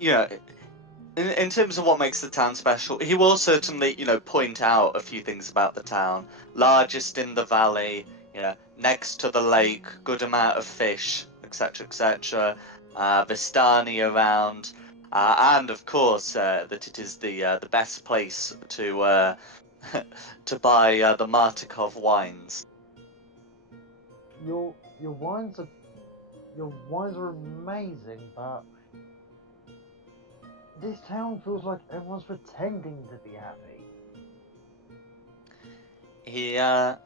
you know, in terms of what makes the town special, he will certainly, point out a few things about the town. Largest in the valley, next to the lake, good amount of fish, etc., etc. Vistani around, and of course that it is the best place to to buy the Martikov wines. Your your wines are your wines are amazing, but this town feels like everyone's pretending to be happy. He uh,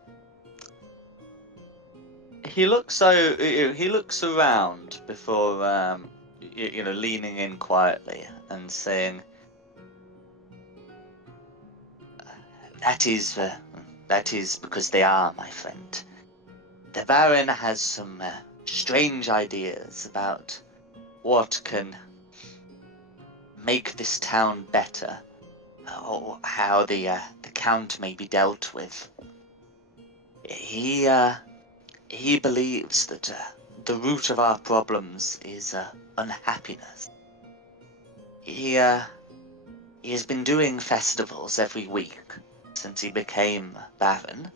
he looks so he looks around before leaning in quietly and saying, "That is that is because they are, my friend. The Baron has some strange ideas about what can make this town better, or how the Count may be dealt with. He uh, he believes that the root of our problems is unhappiness. He uh, he has been doing festivals every week since he became Baron,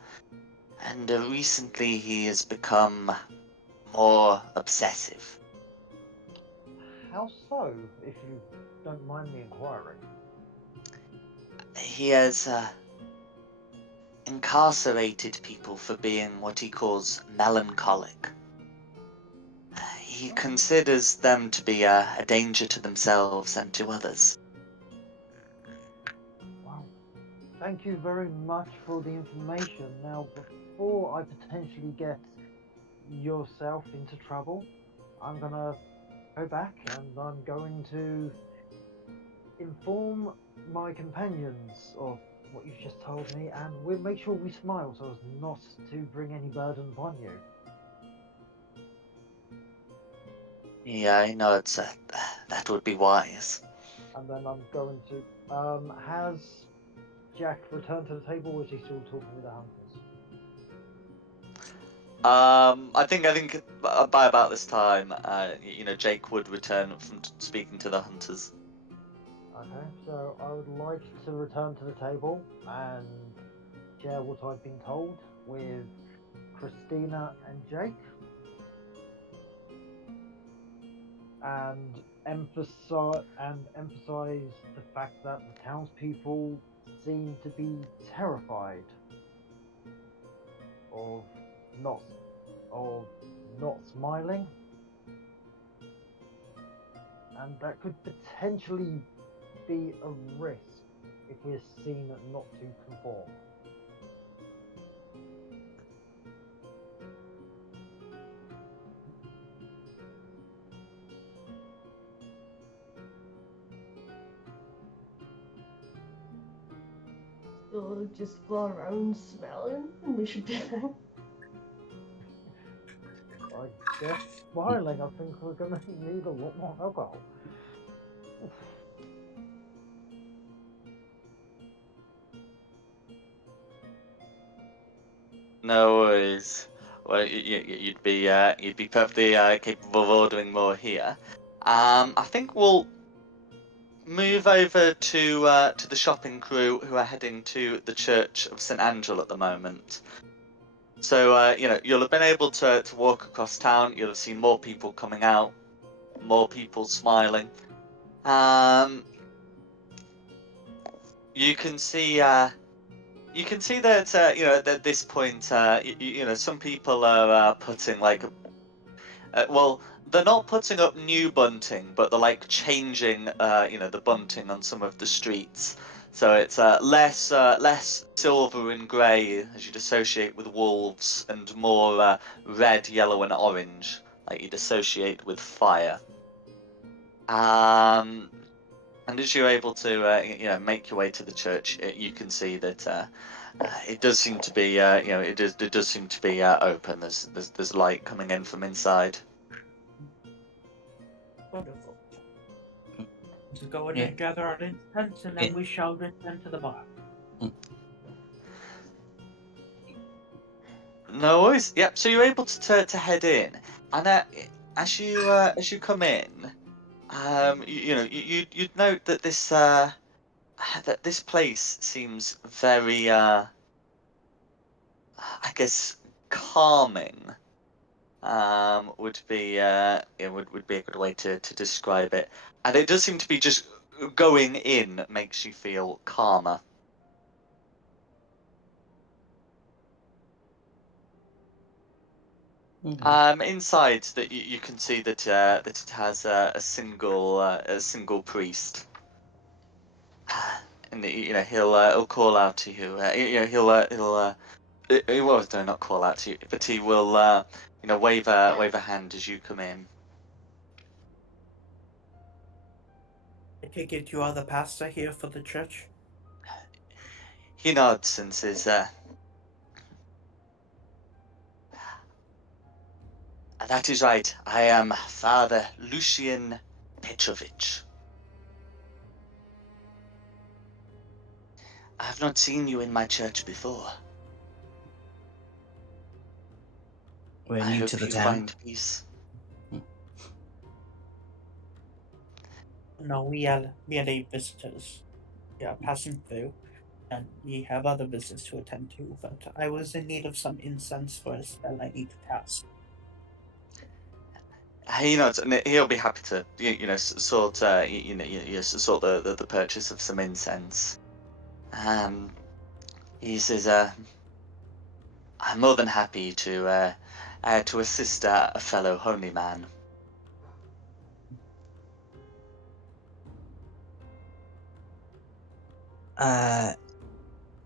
and recently he has become more obsessive. How so, if you don't mind me inquiring? He has incarcerated people for being what he calls melancholic. He Oh, considers them to be a danger to themselves and to others. wow. Thank you very much for the information. Now, before I potentially get yourself into trouble, I'm gonna go back and I'm going to inform my companions of what you've just told me, and we'll make sure we smile so as not to bring any burden upon you. Yeah, I know that would be wise. And then I'm going to. Has Jack returned to the table, or is he still talking with the hunters? I think by about this time, Jake would return from speaking to the hunters. Okay, so I would like to return to the table and share what I've been told with Christina and Jake, and emphasize the fact that the townspeople seem to be terrified of not of not smiling, and that could potentially be a risk if we're seen not to conform. So just go around smelling, and we should be fine. I guess smiling. I think we're gonna need a lot more alcohol. No worries. Well, you'd be perfectly capable of ordering more here. I think we'll move over to the shopping crew who are heading to the Church of St. Angel at the moment. So you'll have been able to walk across town. You'll have seen more people coming out, more people smiling. Um, you can see that at this point some people are putting like well, they're not putting up new bunting, but they're like changing the bunting on some of the streets. So it's less silver and grey as you'd associate with wolves, and more red, yellow, and orange like you'd associate with fire. Um, and as you're able to make your way to the church, you can see that it does seem to be it does seem to be open. There's light coming in from inside. Wonderful. So go in Yeah. and gather our incense, and Yeah. then we shall return to the bar. No worries. Yep. So you're able to head in, and as you come in, You'd note that this that this place seems very I guess calming. Would be would be a good way to describe it. And it does seem to be just going in makes you feel calmer. Inside, that you can see that it has a single priest, and he'll call out to you. Well, no, not call out to you, but he will wave a hand as you come in. I take it you are the pastor here for the church? He nods and says, "That is right. I am Father Lucian Petrovich. I have not seen you in my church before. We're I new hope to the you town. find peace." No, we are merely visitors. We are passing through, and we have other business to attend to, but I was in need of some incense for a spell I need to cast. He nods, and he'll be happy to, sort, sort the purchase of some incense. He says, "I'm more than happy to assist a fellow holy man."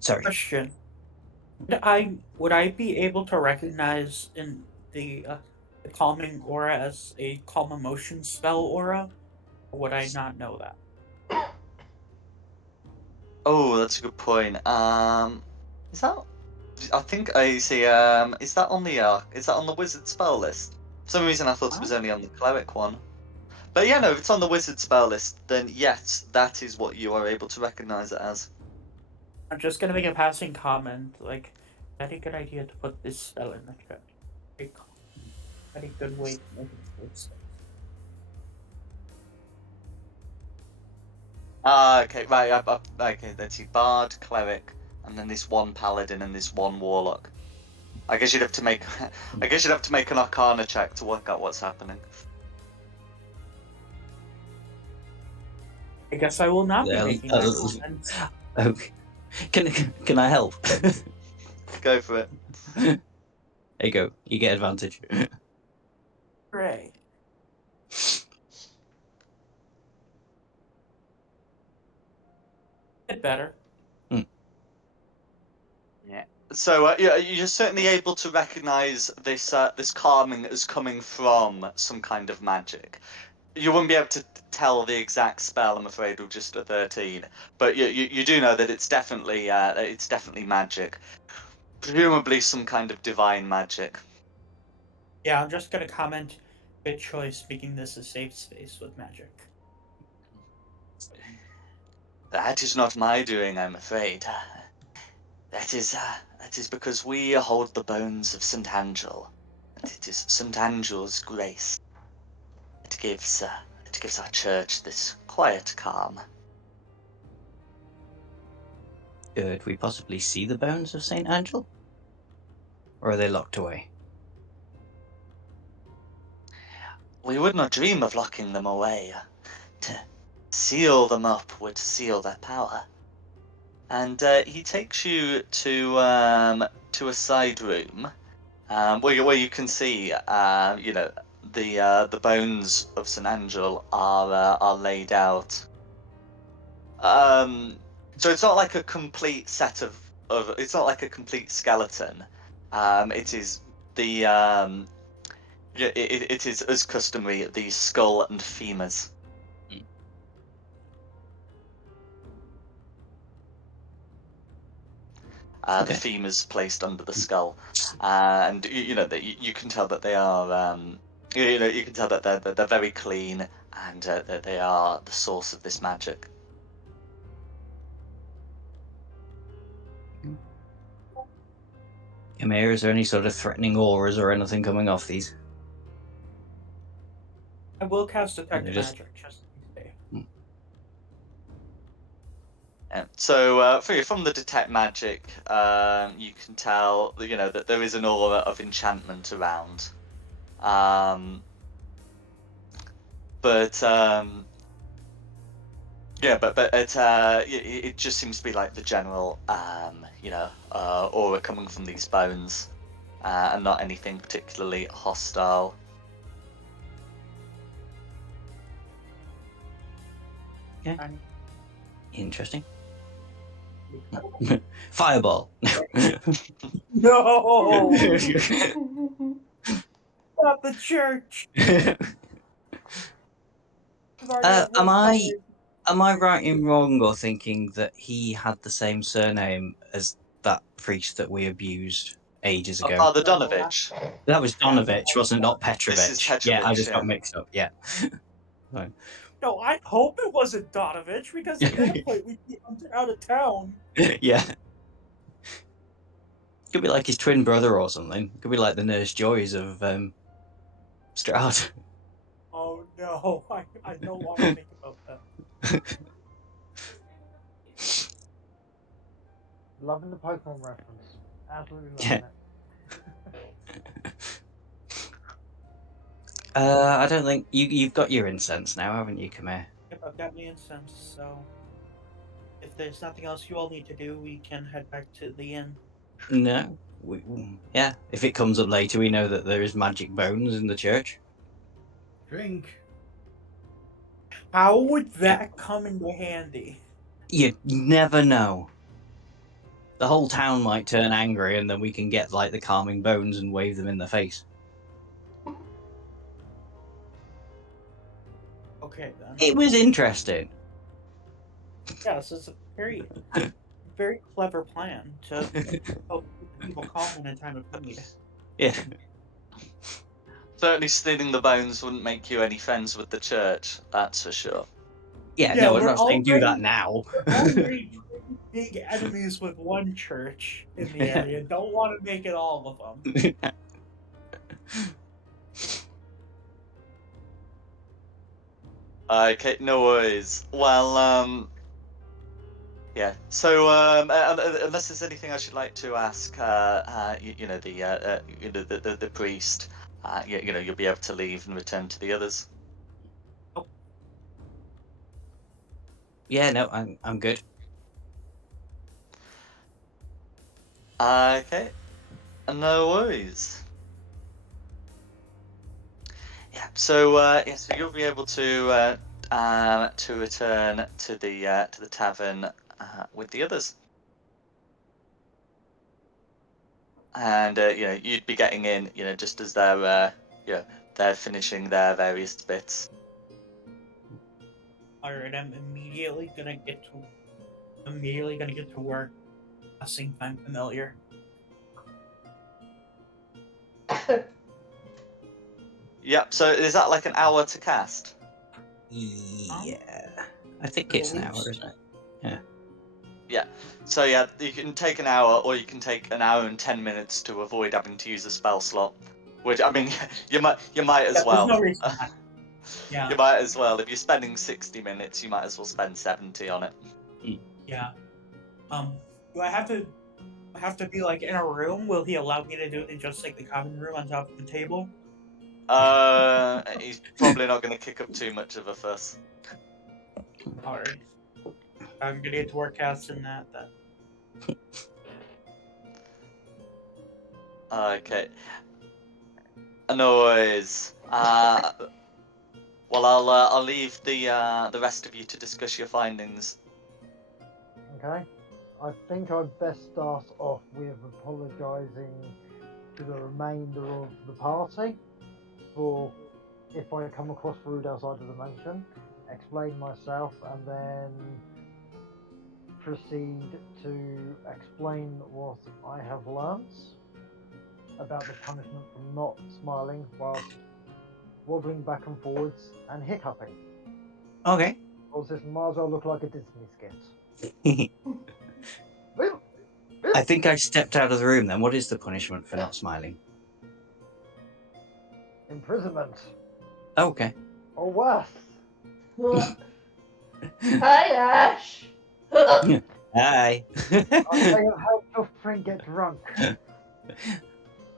Sorry. Question: would I be able to recognize in the calming aura as a calm emotion spell aura, or would I not know that? Oh, that's a good point. Is that? I think I see. Is that on the wizard spell list? For some reason, I thought it was only on the cleric one. But yeah, no, if it's on the wizard spell list, then yes, that is what you are able to recognize it as. I'm just gonna make a passing comment, like, very good idea to put this spell in the church. Very good way to make it good spell. Ah, okay, right. Okay, let's see. Bard, cleric, and then this one paladin and this one warlock. I guess you'd have to make. I guess you'd have to make an Arcana check to work out what's happening. I guess I will not be Yeah, making that comment. okay. Can I help? Go for it. There you go. You get advantage. Hooray. Get better. Yeah. So yeah, you're certainly able to recognize this calming as coming from some kind of magic. You wouldn't be able to tell the exact spell, I'm afraid, with just a 13. But you do know that it's definitely magic, presumably some kind of divine magic. Yeah, I'm just gonna comment. Good choice, making this a safe space with magic. That is not my doing, I'm afraid. That is because we hold the bones of St. Angel, and it is St. Angel's grace that gives our church this quiet calm. Could we possibly see the bones of Saint Angel? Or are they locked away? We would not dream of locking them away. To seal them up would seal their power. And he takes you to a side room, where you can see the bones of St. Angel are laid out. So it's not like a complete set of it's not like a complete skeleton. It is the yeah, it is as customary the skull and femurs. The Okay. femurs placed under the skull, and that you can tell that they are you can tell that they're very clean, and that they are the source of this magic. Amir, is there any sort of threatening auras or anything coming off these? I will cast detect They just- magic just to be safe. So from the detect magic, you can tell that there is an aura of enchantment around. But yeah, but it just seems to be like the general aura coming from these bones, and not anything particularly hostile. And Interesting. Fireball. no, not the church. I've already had Am one I fire. am I right in wrong or thinking that he had the same surname as that priest that we abused ages ago? Father No, the last- Donovich. That was Yeah, Donovich, wasn't it? Not This is Petrovich. Yeah, I Petrovich. just got Yeah. mixed up. Yeah. Right. No, I hope it wasn't Donovich because at that point we'd be out of town. Yeah. Could be like his twin brother or something. Could be like the Nurse Joys of Straud. Oh no, I don't want to think about that. Loving the Pokemon reference. Absolutely loving Yeah. it. I don't think you've got your incense now, haven't you, Khmer? Yep, I've got my incense, so if there's nothing else you all need to do, we can head back to the inn. No. Yeah. If it comes up later, we know that there is magic bones in the church. Drink. How would that come into handy? You never know. The whole town might turn angry, and then we can get like the calming bones and wave them in the face. Okay then. It was interesting. Yes, it's a very, very clever plan to help people calm in a time of need. Yeah. Certainly, stealing the bones wouldn't make you any friends with the church. That's for sure. Yeah, Yeah, no, I'm we're not saying do that already- now. Already pretty big enemies with one church in the area. Don't want to make it all of them. Okay, no worries. Well, yeah. So, unless there's anything I should like to ask, the priest, you'll be able to leave and return to the others. Yeah, no, I'm good. Okay, no worries. Yeah. So, so you'll be able to return to the tavern with the others. And you'd be getting in, just as they're finishing their various bits. Alright, I'm immediately gonna get to work. Passing time familiar. Yep. So is that like an hour to cast? Yeah, I think it's an hour, isn't it? Yeah. So yeah, you can take an hour, or you can take an hour and 10 minutes to avoid having to use a spell slot. Which, I mean, you might as Yeah, well. there's no reason not. Yeah. You might as well. If you're spending 60 minutes, you might as well spend 70 on it. Yeah. Do I have to be like in a room? Will he allow me to do it in just like the common room on top of the table? He's probably not going to kick up too much of a fuss. Alright. I'm gonna get to work casting that then. Okay. No worries. Well, I'll leave the rest of you to discuss your findings. Okay. I think I'd best start off with apologising to the remainder of the party for if I come across rude outside of the mansion, explain myself, and then proceed to explain what I have learnt about the punishment from not smiling whilst wobbling back and forwards and hiccuping. Okay. Or this might as well look like a Disney skit. I think I stepped out of the room then. What is the punishment for not smiling? Imprisonment. Okay. Or worse. Hi, Ash. Hi. I may have helped your friend get drunk.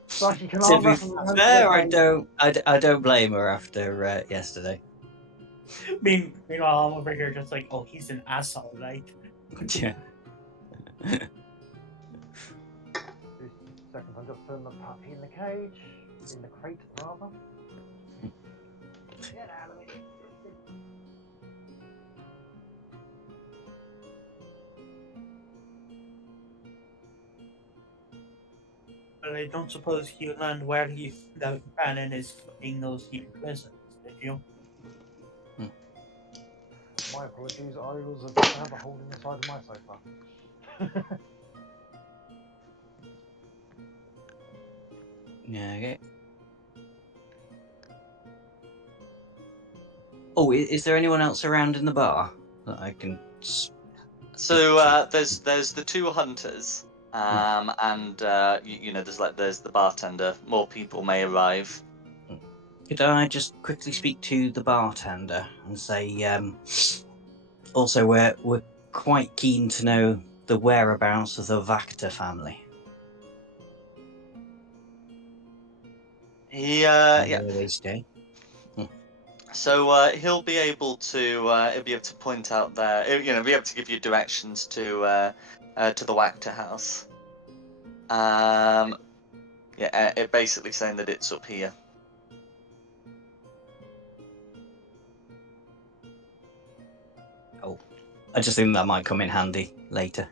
So she can To arm be wrestle and go to the fair, I cave. don't blame her after yesterday. Meanwhile, I'm over here just like, oh, he's an asshole, right? Yeah. 2 seconds, I'm just putting the puppy in the cage. In the crate, rather. Get out of it. But I don't suppose you learned where the Bannon is keeping those new prisons, did you? My apologies, I was about to have a hole in the side of my sofa. Yeah. Okay. Oh, is there anyone else around in the bar that I can? So to- there's the 2 hunters, and there's the bartender. More people may arrive. Could I just quickly speak to the bartender and say, also we're quite keen to know the whereabouts of the Vactor family. Where they stay. So he'll be able to point out be able to give you directions to the Wactor house. It basically saying that it's up here. Oh, I just think that might come in handy later.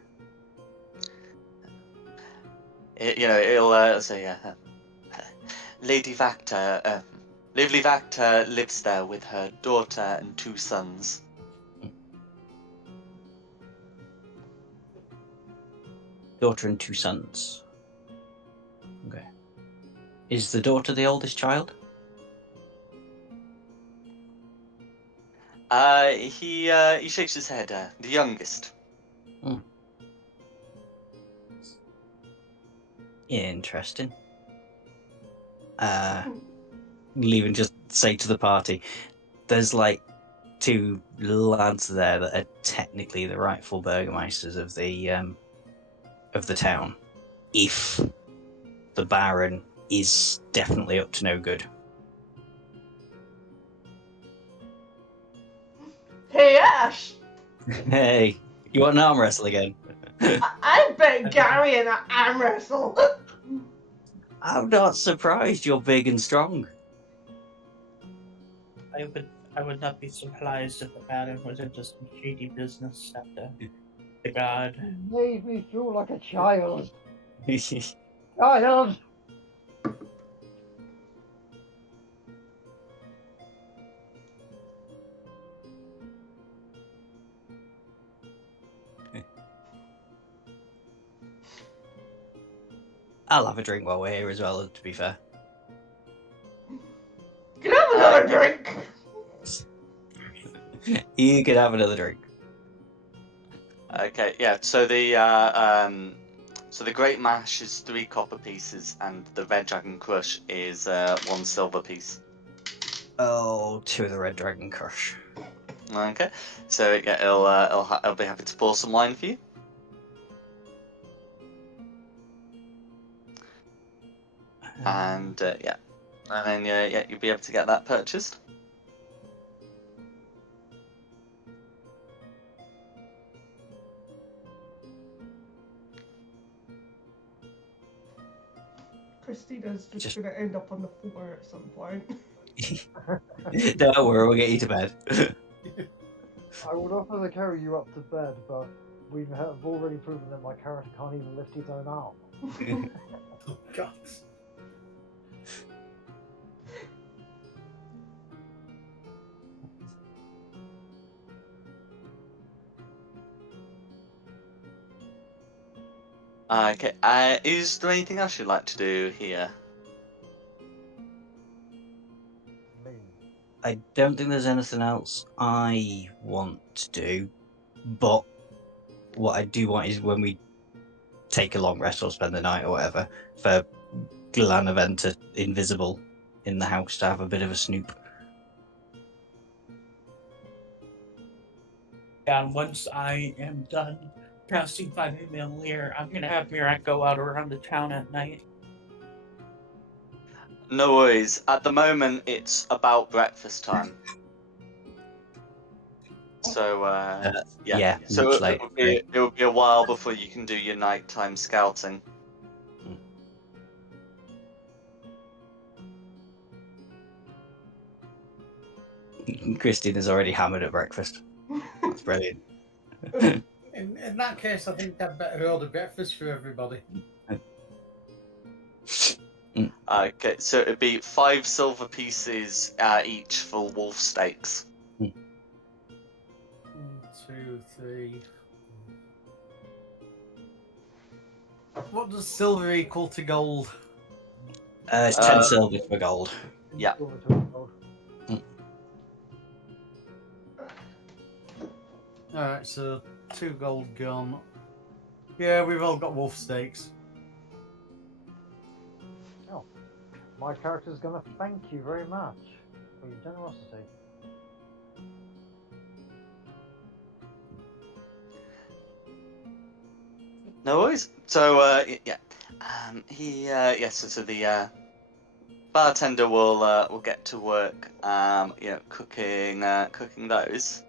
He'll say, Lady Vactor, Lively Vactor lives there with her daughter and 2 sons. Daughter and 2 sons. Okay. Is the daughter the oldest child? He shakes his head. The youngest. Interesting. We'll even just say to the party, there's like 2 lads there that are technically the rightful burgomeisters of the town. If the Baron is definitely up to no good. Hey, Ash. Hey, you want an arm wrestle again? I bet Gary in an arm wrestle. I'm not surprised you're big and strong. I would not be surprised if the Bannon was into some shady business at the god. You made me feel like a child. Child! I'll have a drink while we're here as well, to be fair. Can I have another drink? You could have another drink. Okay, yeah. So the Great Mash is 3 copper pieces, and the Red Dragon Crush is 1 silver piece. Oh, 2 of the Red Dragon Crush. Okay, so yeah, I'll be happy to pour some wine for you. And and then you'll be able to get that purchased. Christina's just gonna end up on the floor at some point. Don't worry, we'll get you to bed. I would offer to carry you up to bed, but we have already proven that my character can't even lift his own arm. Oh, God. Okay. Is there anything else you'd like to do here? Me. I don't think there's anything else I want to do, but what I do want is when we take a long rest or spend the night or whatever, for Glanaventa Invisible in the house to have a bit of a snoop. And once I am done casting 5 familiar, I'm gonna have Mirak go out around the town at night. No worries. At the moment, it's about breakfast time. So, Yeah, So much it later. would be a while before you can do your nighttime scouting. Christine has already hammered at breakfast. That's brilliant. In that case, I think I'd better order breakfast for everybody. Okay, so it'd be 5 silver pieces each for wolf steaks. 1, 2, 3. What does silver equal to gold? It's 10 silver for gold. Yeah. Silver to gold. Alright, so 2 gold gone. Yeah, we've all got wolf steaks. Oh, my character's gonna thank you very much for your generosity. No worries. So, yeah. So the bartender will get to work, cooking those.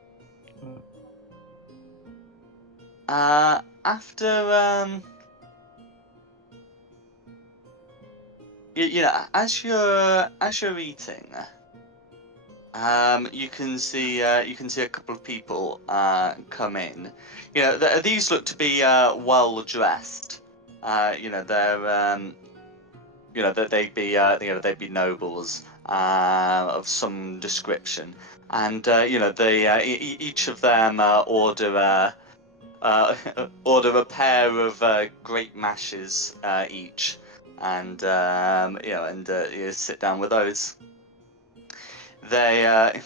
After as you're eating, you can see a couple of people come in. These look to be well dressed. They're that they'd be nobles of some description, and each of them order a pair of great mashes each, and you sit down with those. They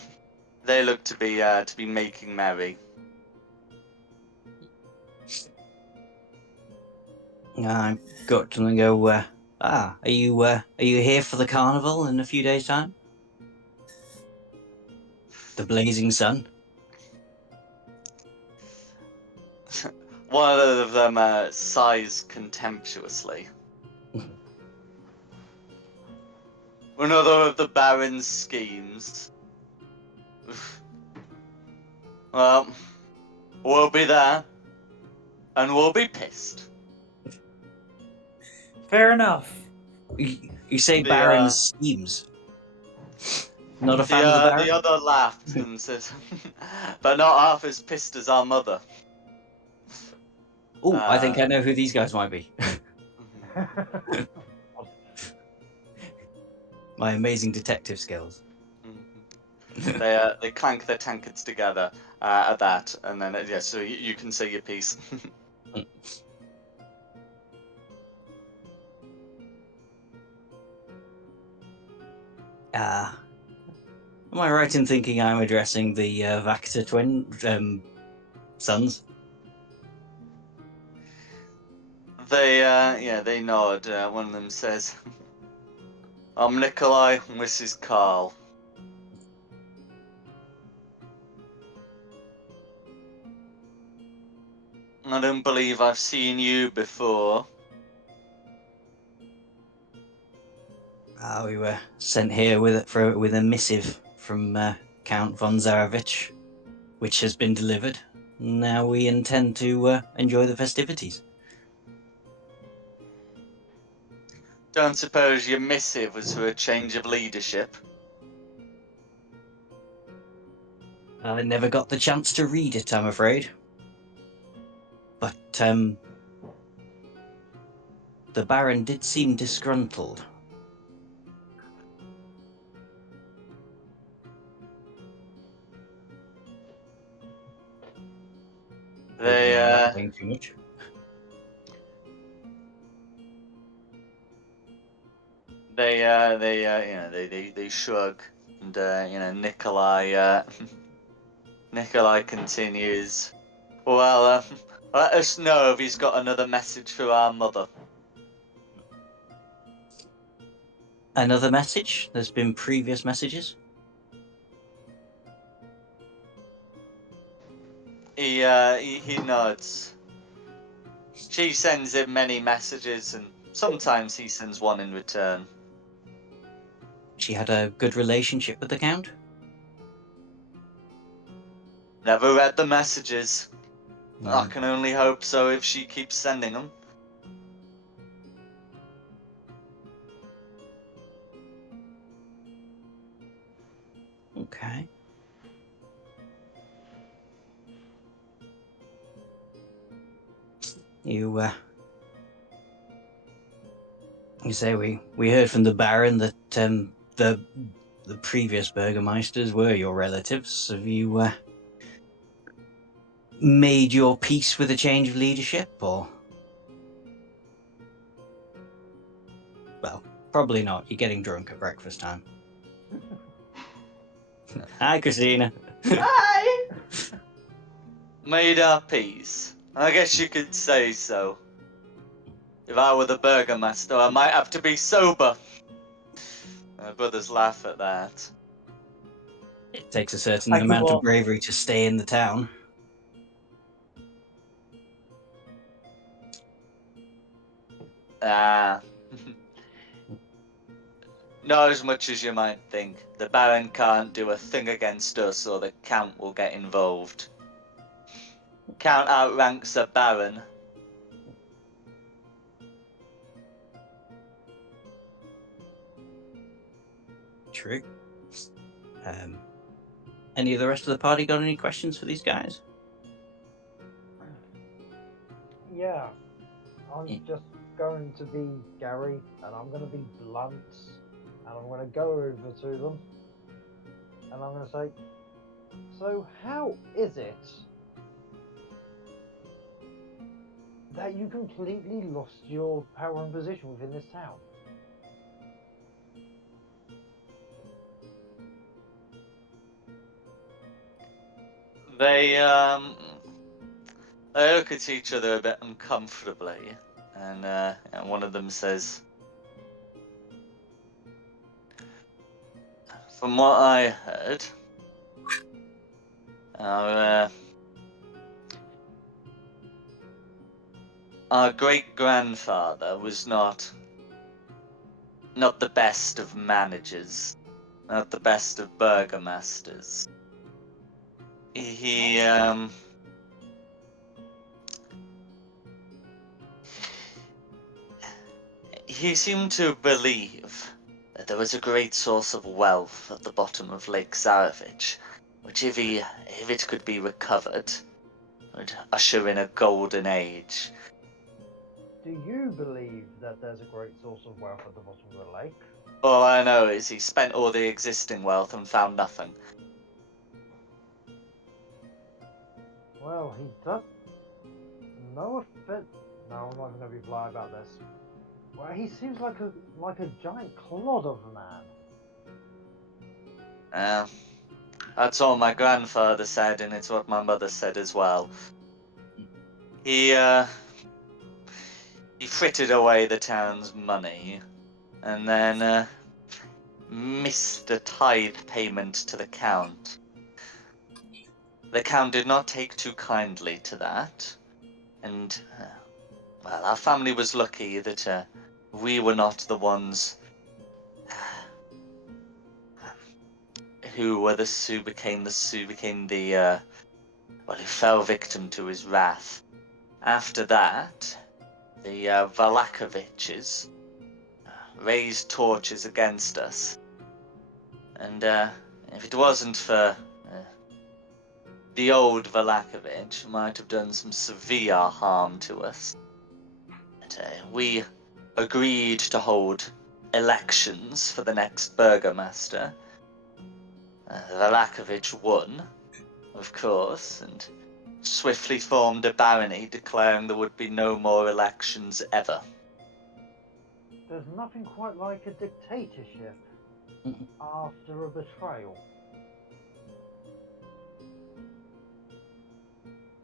they look to be making merry. I got to them and go, are you here for the carnival in a few days' time? The blazing sun? One of them sighs contemptuously. Another of the Baron's schemes. Well, we'll be there, and we'll be pissed. Fair enough. You say The Baron's schemes. Not a fan of the Baron? the other laughed and said, "But not half as pissed as our mother." Oh, I think I know who these guys might be. My amazing detective skills. They clank their tankards together at that, and then so you can say your piece. Am I right in thinking I'm addressing the Vactor twin sons? They nod. One of them says, "I'm Nikolai, Mrs. Carl." I don't believe I've seen you before. We were sent here with a missive from Count von Zarevich, which has been delivered. Now we intend to enjoy the festivities. Don't suppose your missive was for a change of leadership? I never got the chance to read it, I'm afraid. But the Baron did seem disgruntled. They Not saying too much. they shrug, and Nikolai Nikolai continues. Well, let us know if he's got another message for our mother. Another message? There's been previous messages? He nods. She sends him many messages, and sometimes he sends one in return. She had a good relationship with the Count? Never read the messages. I Mm. can only hope so if she keeps sending them. Okay. You say we heard from the Baron that the previous Burgermeisters were your relatives. Have you made your peace with a change of leadership, or? Well, probably not. You're getting drunk at breakfast time. Hi, Christina. Hi! Made our peace. I guess you could say so. If I were the Burgomaster, I might have to be sober. My brothers laugh at that. It takes a certain Tell you amount of what, bravery to stay in the town. Ah. Not as much as you might think. The Baron can't do a thing against us, or the Count will get involved. Count outranks a Baron. True. Any of the rest of the party got any questions for these guys? Yeah, I'm Yeah. just going to be Gary, and I'm going to be blunt, and I'm going to go over to them, and I'm going to say, so how is it that you completely lost your power and position within this town? They look at each other a bit uncomfortably, and one of them says, "From what I heard, our our great grandfather was not the best of managers, not the best of burgomasters. He he seemed to believe that there was a great source of wealth at the bottom of Lake Zarovich, which if it could be recovered, would usher in a golden age. Do you believe that there's a great source of wealth at the bottom of the lake? All I know is he spent all the existing wealth and found nothing. Well, he does. No offense. No, I'm not going to be blunt about this. Well, he seems like a giant clod of a man. Uh, that's all my grandfather said, and it's what my mother said as well. He he frittered away the town's money, and then missed a tithe payment to the Count. The Count did not take too kindly to that, and well, our family was lucky that we were not the ones who became the well, who fell victim to his wrath. After that, the Valakoviches raised torches against us, and if it wasn't for the old Valakovich, might have done some severe harm to us. But, we agreed to hold elections for the next burgomaster. Valakovich won, of course, and swiftly formed a barony declaring there would be no more elections ever. There's nothing quite like a dictatorship after a betrayal.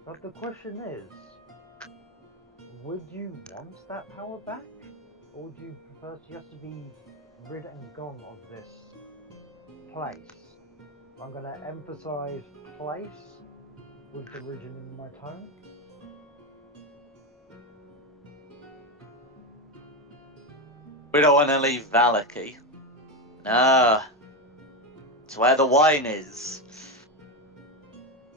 But the question is, would you want that power back? Or would you prefer just to be rid and gone of this place? I'm going to emphasize place with derision in my tone. We don't want to leave Valaki. No. It's where the wine is.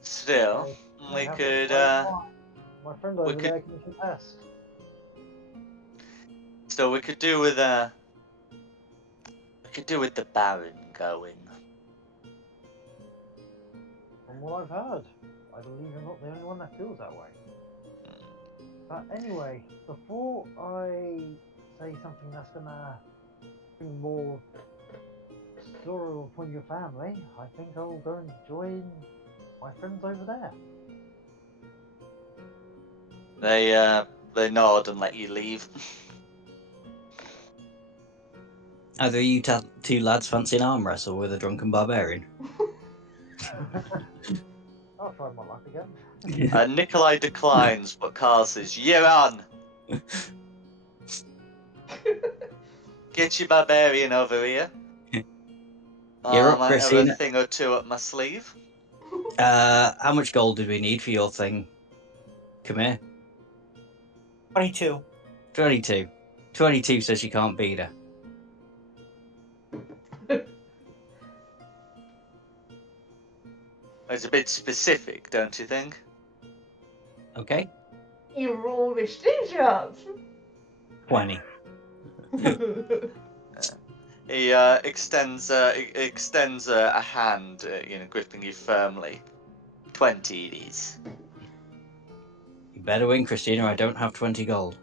Still, They we have could, great wine. My friend we over could- there can contest. we could do with, we could do with the Baron going. From what I've heard, I believe you're not the only one that feels that way. But anyway, before I say something that's gonna bring more sorrow upon your family, I think I'll go and join my friends over there. They nod and let you leave. Either you two lads fancy an arm wrestle with a drunken barbarian? I'll try my luck again. Nikolai declines, but Carl says, "You're on. Get your barbarian over here. You're I up, might have a Christina. thing or two up my sleeve." How much gold did we need for your thing? Come here. 22. 22. 22 says you can't beat her. It's a bit specific, don't you think? Okay? You roll machine shots. 20. He extends a hand, gripping you firmly. 20 it is. You better win, Christina. I don't have 20 gold.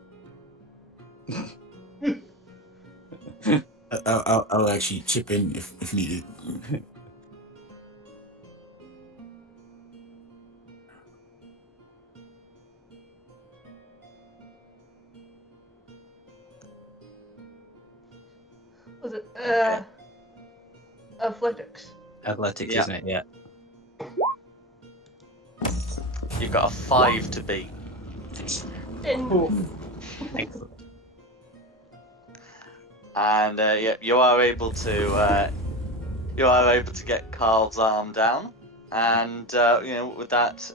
I'll actually chip in if needed. Was it athletics? Athletics, Yeah. isn't it? Yeah. You've got a 5 to beat. In Excellent. And yeah, you are able to get Carl's arm down, and with that,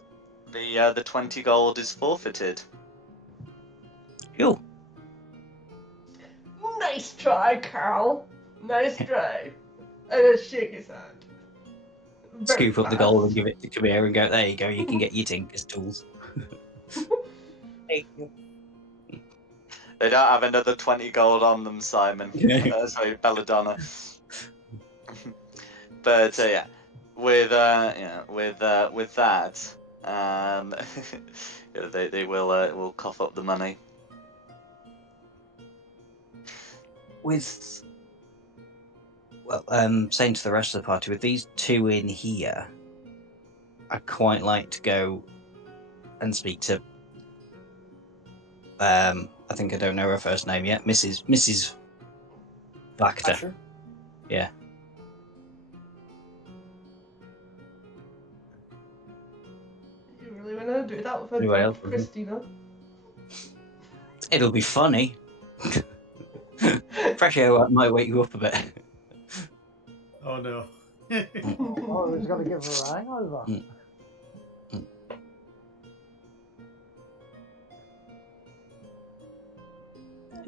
the 20 gold is forfeited. Cool. nice try, Carl. Nice try. I just shake his hand. Very Scoop up the fast. gold and give it to Kabir and go, there you go, you can get your Tinker's tools. Thank you. They don't have another 20 gold on them, Simon. Sorry, Belladonna. But yeah, with that, they will cough up the money. With, well, saying to the rest of the party, with these two in here, I'd quite like to go and speak to, I think I don't know her first name yet, Mrs. Vactor. Usher? Yeah. You really want to do that with a Anyone else? drunk Christina? It'll be funny. Fresh air might wake you up a bit. Oh no. Oh, he's got to give her a hangover.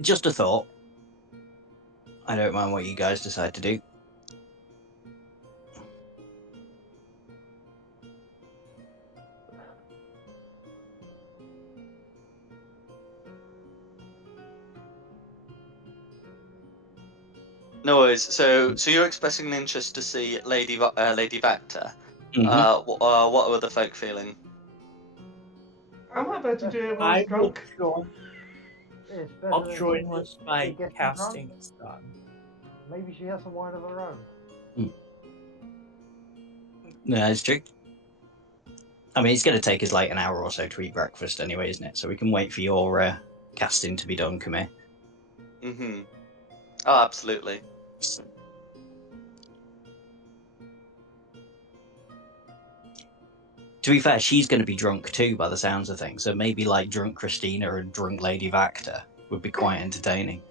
Just a thought. I don't mind what you guys decide to do. No worries. So you're expressing an interest to see Lady Vactor. Mhm. What are the folk feeling? I'm happy to do it when I he's will drunk. join. It's better I'll than join she once my gets casting drunk. is done. Maybe she has some wine of her own. No, it's true. I mean, it's going to take us like an hour or so to eat breakfast anyway, isn't it? So we can wait for your casting to be done, come here. Mm-hmm. Oh, absolutely. To be fair, she's going to be drunk too, by the sounds of things. So maybe like drunk Christina and drunk Lady Vactor would be quite entertaining.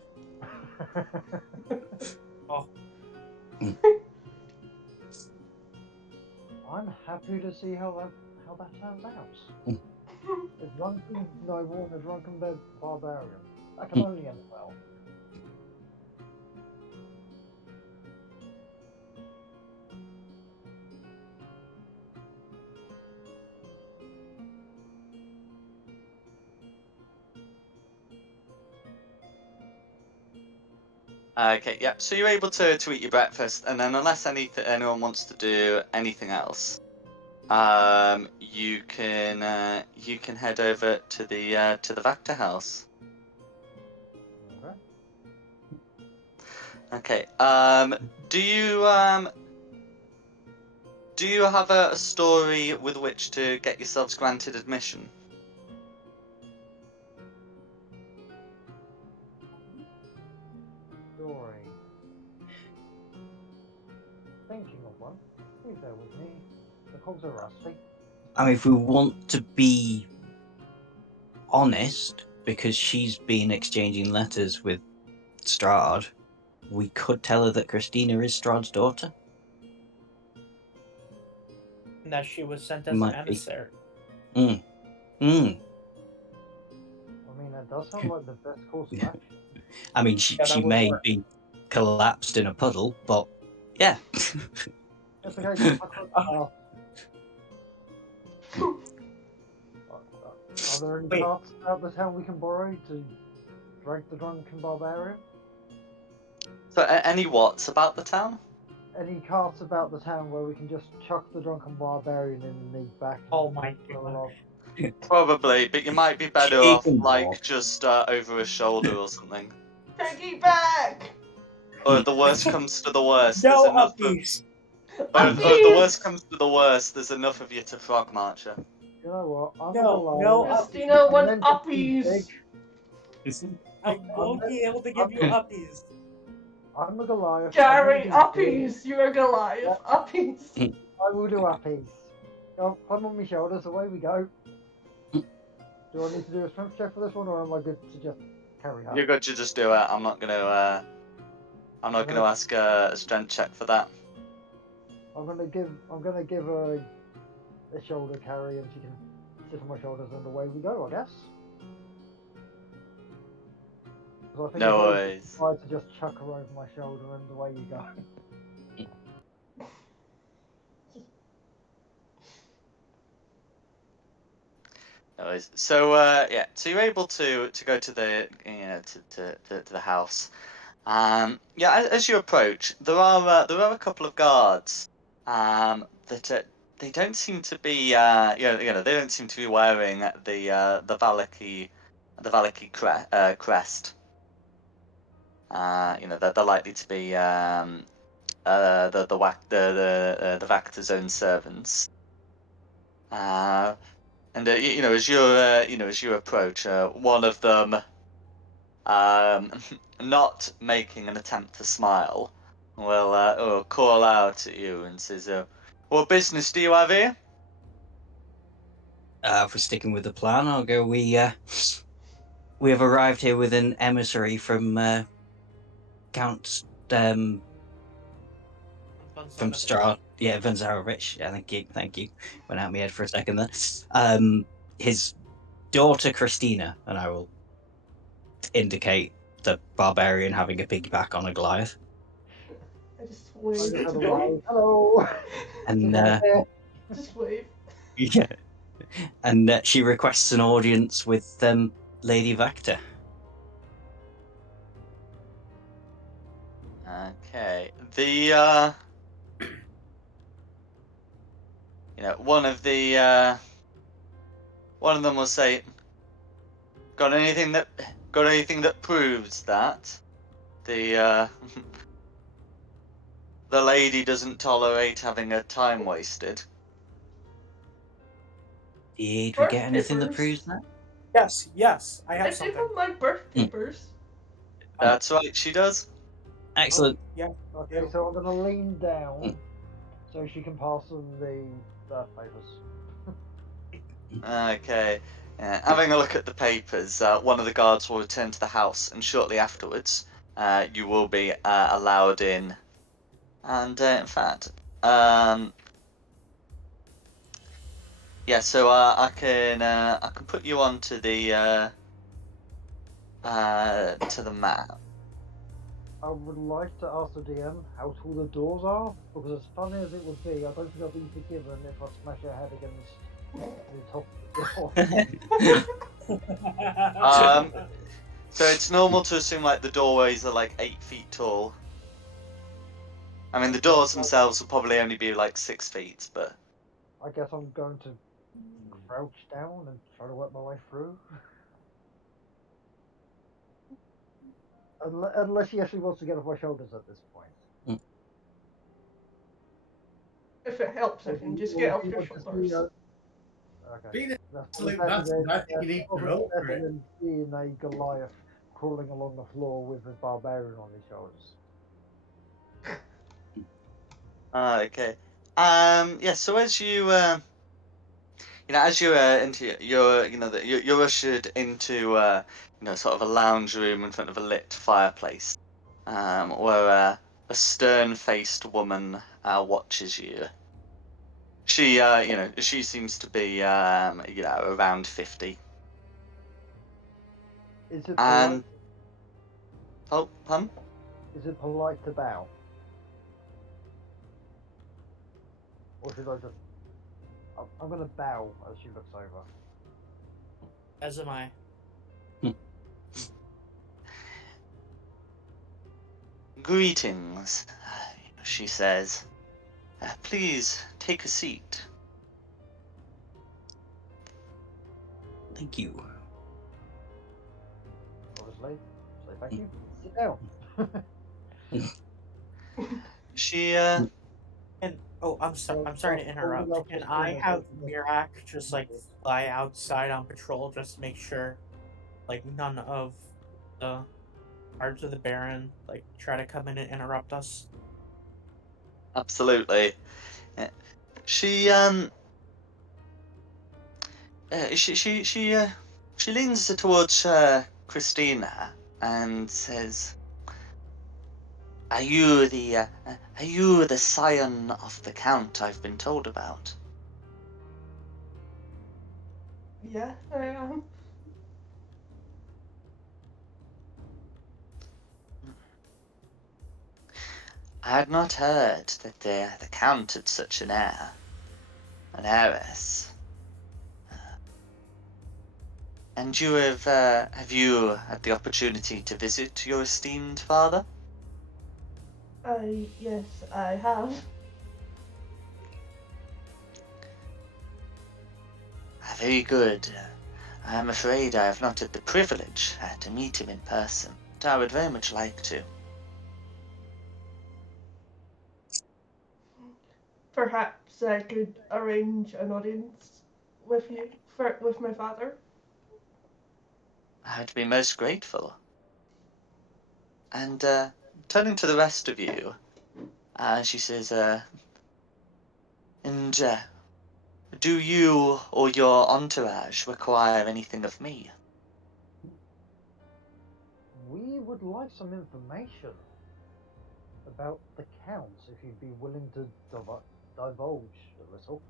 Oh, I'm happy to see how how that turns out. Mm. A drunken noble and a drunken barbarian. That can only end well. Okay, yeah. So you're able to eat your breakfast, and then unless anyone wants to do anything else, you can head over to the Vactor house. Okay. Okay. Do you have a story with which to get yourselves granted admission? Story. Thinking of one. Please bear with me. The cogs are rusty. I mean, if we want to be honest, because she's been exchanging letters with Straud, we could tell her that Christina is Straud's daughter. And that she was sent as an Might be. emissary. Mm. Mm. I mean, that does sound like the best course of action. I mean, Yeah, she that would may work. be collapsed in a puddle, but yeah. It's okay. Are there any Wait. carts out the town we can borrow to drag the drunken barbarian? So, any what's about the town? Any carts about the town where we can just chuck the drunken barbarian in the back? Oh my go god. along? Probably, but you might be better She off can like walk. just over his shoulder or something. Piggyback! Or if the worst comes to the worst, there's No enough of. uppies! Or if the worst Uppies! comes to the worst, there's enough of you to frog march her. You know what? I'm a No, no Goliath. Christina I'm want meant to be big. uppies! I won't be able to give you uppies. I'm a Goliath. I'm meant Gary, to be big. uppies! You're Goliath. Uppies! I will do uppies. Go, climb on my shoulders. Away we go. Do I need to do a strength check for this one, or am I good to just carry her? You're good to just do it. I'm not gonna ask a strength check for that. I'm gonna give her a shoulder carry, and she can sit on my shoulders, and away we go. I guess. 'Cause I think No it's very worries. hard to just chuck her over my shoulder, and away you go. No worries. So yeah, so you're able to go to the to the house. Yeah, as you approach, there are a couple of guards that they don't seem to be they don't seem to be wearing the Valaki crest. They're likely to be the Vactor's own servants. And as you approach, one of them, not making an attempt to smile, will call out at you and says, "What business do you have here?" If we're sticking with the plan, I'll go. We have arrived here with an emissary from Count from Straud. Yeah, Vanzarovich. Yeah, thank you. Went out of my head for a second there. His daughter Christina, and I will indicate the barbarian having a piggyback on a Goliath. I just I wave just to had a them. wave. Hello. And Just wave. yeah, and she requests an audience with Lady Vactor. Okay. The one of them will say, got anything that proves that the the lady doesn't tolerate having her time wasted? Did we Birth get anything that papers. proves that? Yes, I I have do something. have my birth Hmm. papers. That's right, she does. Excellent. Yeah. Okay, Yeah. so I'm gonna lean down so she can pass them the birth papers. Okay. Having a look at the papers, one of the guards will return to the house, and shortly afterwards, you will be allowed in. And in fact, Yeah, so I can put you onto the to the map. I would like to ask the DM how tall the doors are, because as funny as it would be, I don't think I'll be forgiven if I smash your head against the top of the door. So it's normal to assume like the doorways are like 8 feet tall. I mean, the Okay, doors so themselves will probably only be like 6 feet, but I guess I'm going to crouch down and try to work my way through. Unless he actually wants to get off my shoulders at this point. If it helps, I can just get off your shoulders. Okay. Being an That's probably absolute better bastard, than, I think you need to probably roll for better it. than being a Goliath crawling along the floor with a barbarian on his shoulders. okay. Yeah. So as as you're into you're you're ushered into sort of a lounge room in front of a lit fireplace, where a stern-faced woman watches you. She she seems to be around 50. Is it And polite? oh, pardon? Is it polite to bow? Or should I just? I'm going to bow as she looks over. As am I. Greetings, she says. Please take a seat. Thank you. Obviously, say thank you. Sit down. She And I'm sorry. I'm sorry to Holding interrupt. up Can his I finger have so Mirak just like fly outside on patrol just to make sure, like none of the guards of the Baron like try to come in and interrupt us? absolutely. She she leans towards Christina and says, are you the scion of the Count I've been told about?" Yeah, I am. I had not heard that the Count had such an heir, an heiress. And you have you had the opportunity to visit your esteemed father? Yes, I have. Very good. I am afraid I have not had the privilege to meet him in person, but I would very much like to. Perhaps I could arrange an audience with you, with my father. I would be most grateful. And turning to the rest of you, she says, and do you or your entourage require anything of me? we would like some information about the counts, if you'd be willing to divulge a little.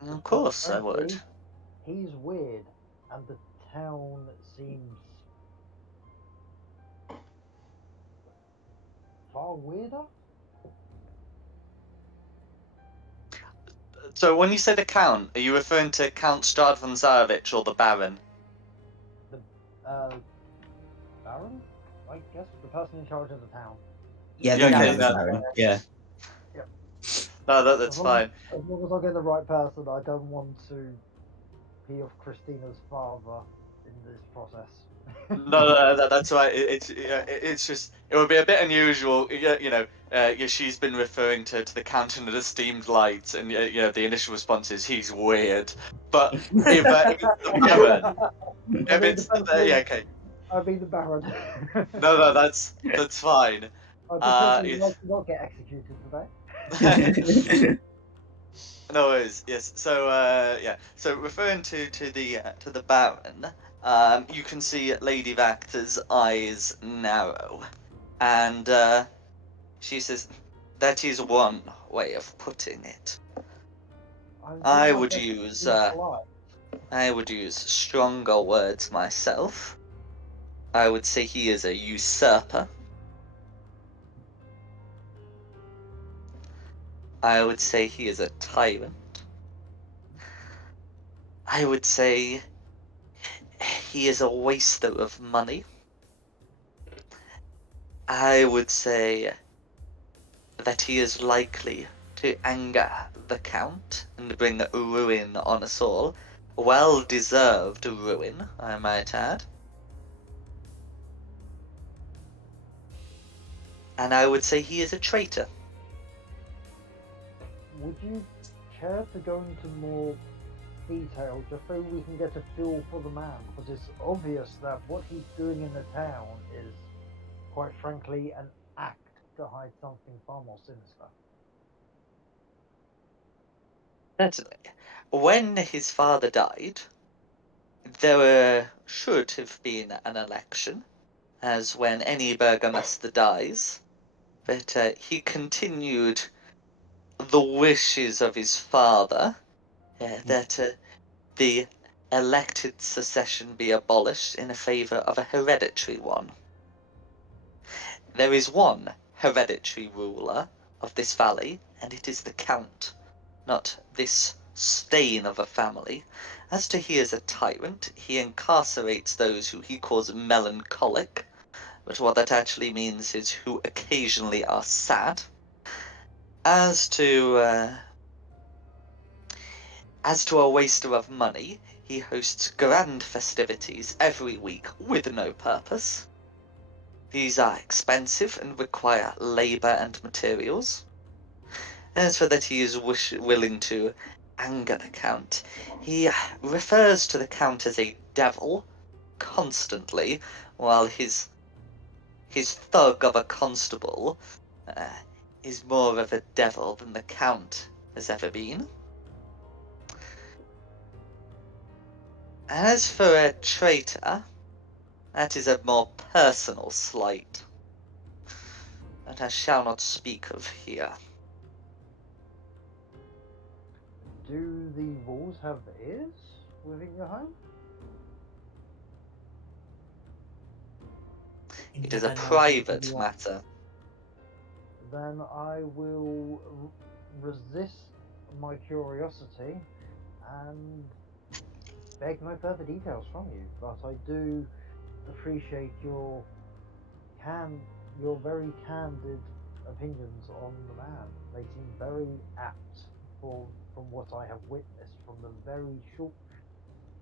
Of Quite course I would. frankly, he's weird, and the town seems far weirder. So when you say the Count, are you referring to Count Straud von Zarevich or the Baron? The Baron, I guess, the person in charge of the town. Yeah, I Yeah, think Yeah, that okay, was no, Aaron. Yeah. no, that's fine. As long as I get the right person, I don't want to pee off Christina's father in this process. No, that's right. It's just it would be a bit unusual. She's been referring to the Count in an esteemed light, and the initial response is he's weird. But if it's the Baron, I if mean, the it's person, okay, I mean the Baron. no, that's fine. I potentially would Yes. like to not get executed today. No worries. Yes. So yeah. So referring to the Baron, you can see Lady Vactor's eyes narrow, and she says, "That is one way of putting it." I'm I doing my would best to use be polite. I would use stronger words myself. I would say he is a usurper. I would say he is a tyrant. I would say he is a waster of money. I would say that he is likely to anger the Count and bring ruin on us all. Well deserved ruin, I might add. And I would say he is a traitor. Would you care to go into more detail just so we can get a feel for the man? Because it's obvious that what he's doing in the town is, quite frankly, an act to hide something far more sinister. Certainly. When his father died, should have been an election, as when any burgomaster dies, but he continued the wishes of his father that the elected succession be abolished in favour of a hereditary one. There is one hereditary ruler of this valley, and it is the Count, not this stain of a family. As to he is a tyrant, he incarcerates those who he calls melancholic, but what that actually means is who occasionally are sad. As to a waster of money, he hosts grand festivities every week with no purpose. These are expensive and require labour and materials. As for that he is willing to anger the Count, he refers to the Count as a devil constantly, while his thug of a constable uh, is more of a devil than the Count has ever been. As for a traitor, that is a more personal slight, that I shall not speak of here. Do the walls have ears within your home? It is a And private matter. Then I will resist my curiosity and beg no further details from you. But I do appreciate can your very candid opinions on the man. They seem very apt from what I have witnessed from the very short,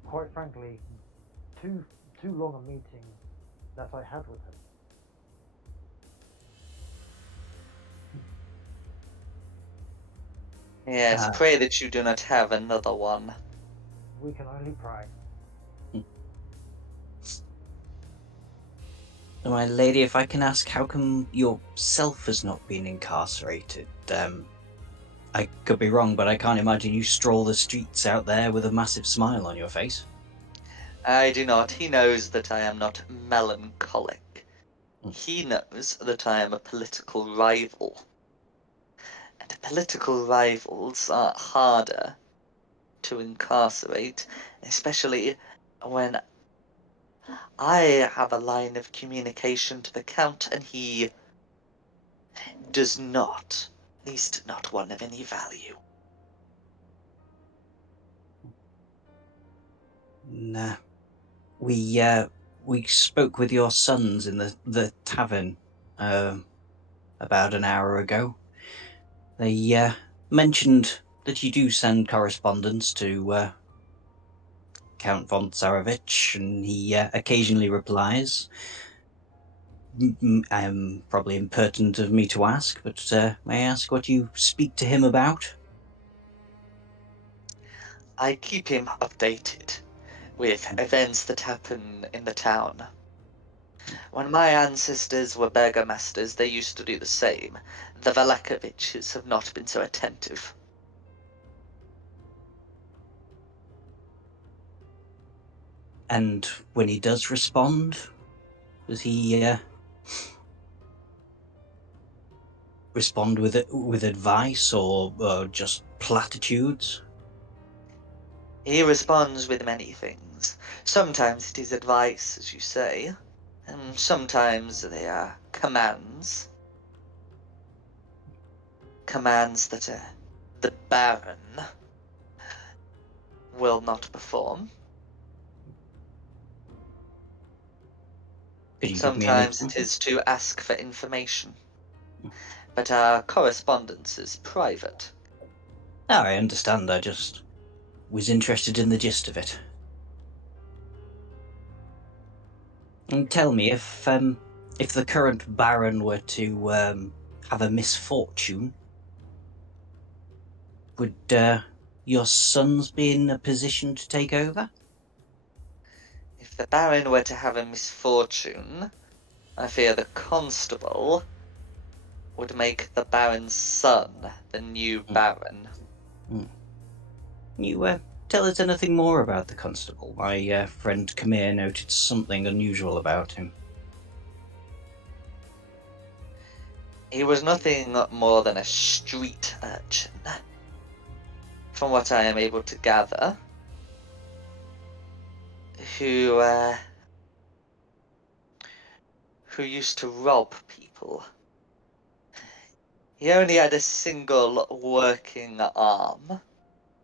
quite frankly, too long a meeting that I had with him. Yes, pray that you do not have another one. We can only pray. My lady, if I can ask, how come yourself has not been incarcerated? I could be wrong, but I can't imagine you stroll the streets out there with a massive smile on your face. I do not. He knows that I am not melancholic. Mm. He knows that I am a political rival. And political rivals are harder to incarcerate, especially when I have a line of communication to the Count and he does not. At least not one of any value. Nah. We spoke with your sons in the tavern about an hour ago. They mentioned that you do send correspondence to Count von Tsarevich, and he occasionally replies. Probably impertinent of me to ask, but may I ask what you speak to him about? I keep him updated with events that happen in the town. When my ancestors were burgomasters, they used to do the same. The Valakoviches have not been so attentive. And when he does respond, does he respond with advice or just platitudes? He responds with many things. Sometimes it is advice, as you say, and sometimes they are commands. Commands that the Baron will not perform. Could you give me an Sometimes it example? is to ask for information. But our correspondence is private. No, I understand. I just was interested in the gist of it. And tell me, if the current Baron were to have a misfortune, would your sons be in a position to take over? If the Baron were to have a misfortune, I fear the Constable would make the Baron's son the new Baron. Can you tell us anything more about the Constable? My friend Kamir noted something unusual about him. He was nothing more than a street urchin. From what I am able to gather, who used to rob people. He only had a single working arm.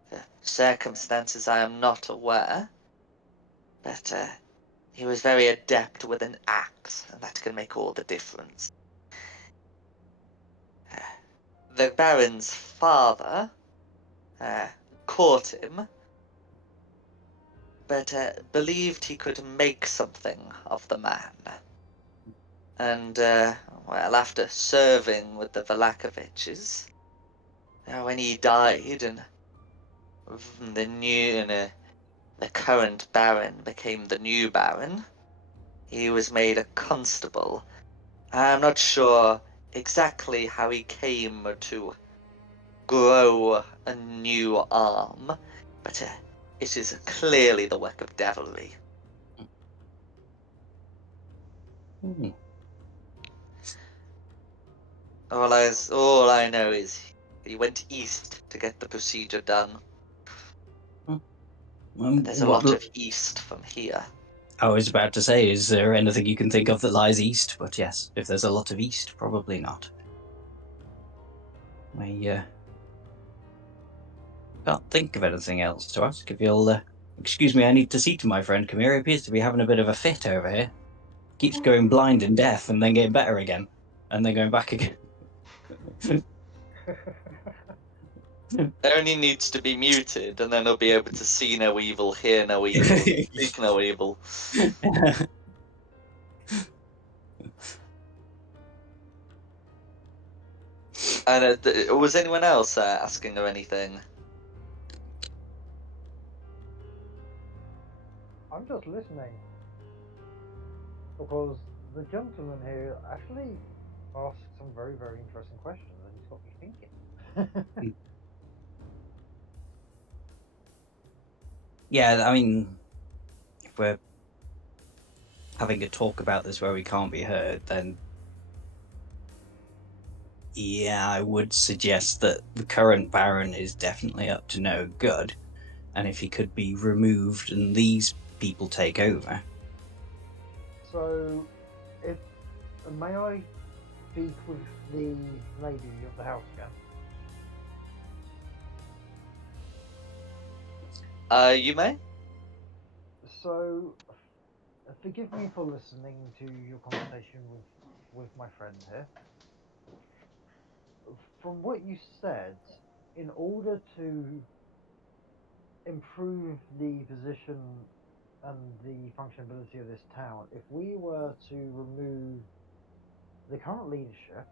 For circumstances I am not aware, but he was very adept with an axe, and that can make all the difference. The Baron's father caught him, but believed he could make something of the man. And, well, after serving with the Vlakoviches, when he died and the current Baron became the new Baron, he was made a constable. I'm not sure exactly how he came to grow a new arm, but it is clearly the work of devilry. Hmm. All I know is he went east to get the procedure done. There's a lot of east from here. I was about to say, is there anything you can think of that lies east? But yes, if there's a lot of east, probably not. I can't think of anything else to ask. If you'll excuse me, I need to see to my friend Kamir. He appears to be having a bit of a fit over here. Keeps going blind and deaf and then getting better again. And then going back again. Only needs to be muted, and then he'll be able to see no evil, hear no evil, speak no evil. And was anyone else asking her anything? I'm just listening because the gentleman here actually asked some very, very interesting questions, and he's got me thinking. Yeah, I mean, if we're having a talk about this where we can't be heard, then yeah, I would suggest that the current Baron is definitely up to no good. And if he could be removed and these people take over. So, if may I speak with the lady of the house again? You may? So, forgive me for listening to your conversation with my friend here. From what you said, in order to improve the position and the functionability of this town, if we were to remove the current leadership,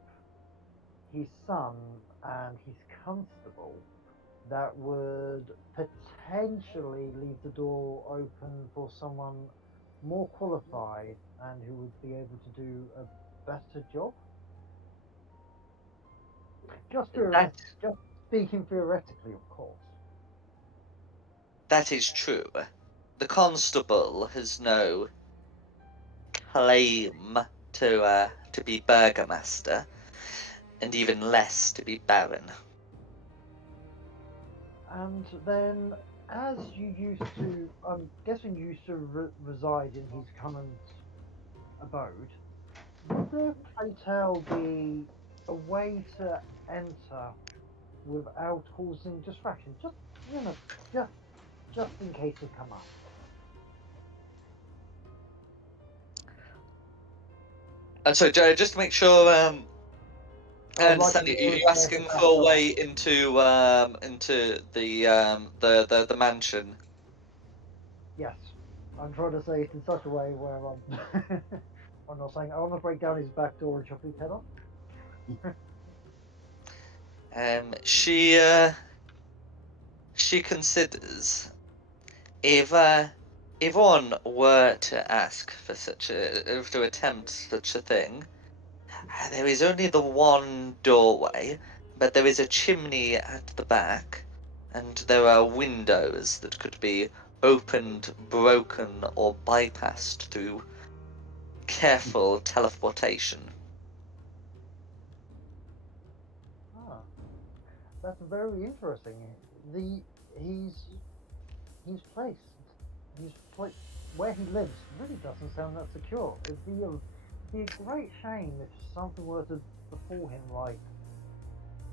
his son, and his constable, that would potentially leave the door open for someone more qualified and who would be able to do a better job. Just speaking theoretically, of course. That is true. The constable has no claim to be burgomaster, and even less to be baron. And then as you used to, I'm guessing you used to reside in his current abode. Would there, pray tell, be a way to enter without causing distraction? Just, just, just in case it come up. And so, just to make sure, I I would like understand to you. know if You're there's a asking back for a door. way into the mansion. Yes, I'm trying to say it in such a way where I'm, I'm not saying I want to break down his back door and chop his head off. She considers if one were to ask for to attempt such a thing, there is only the one doorway, but there is a chimney at the back, and there are windows that could be opened, broken, or bypassed through careful teleportation. Ah, that's very interesting. The he's he's placed he's pla where he lives really doesn't sound that secure. It'd be a great shame if something were to befall him, like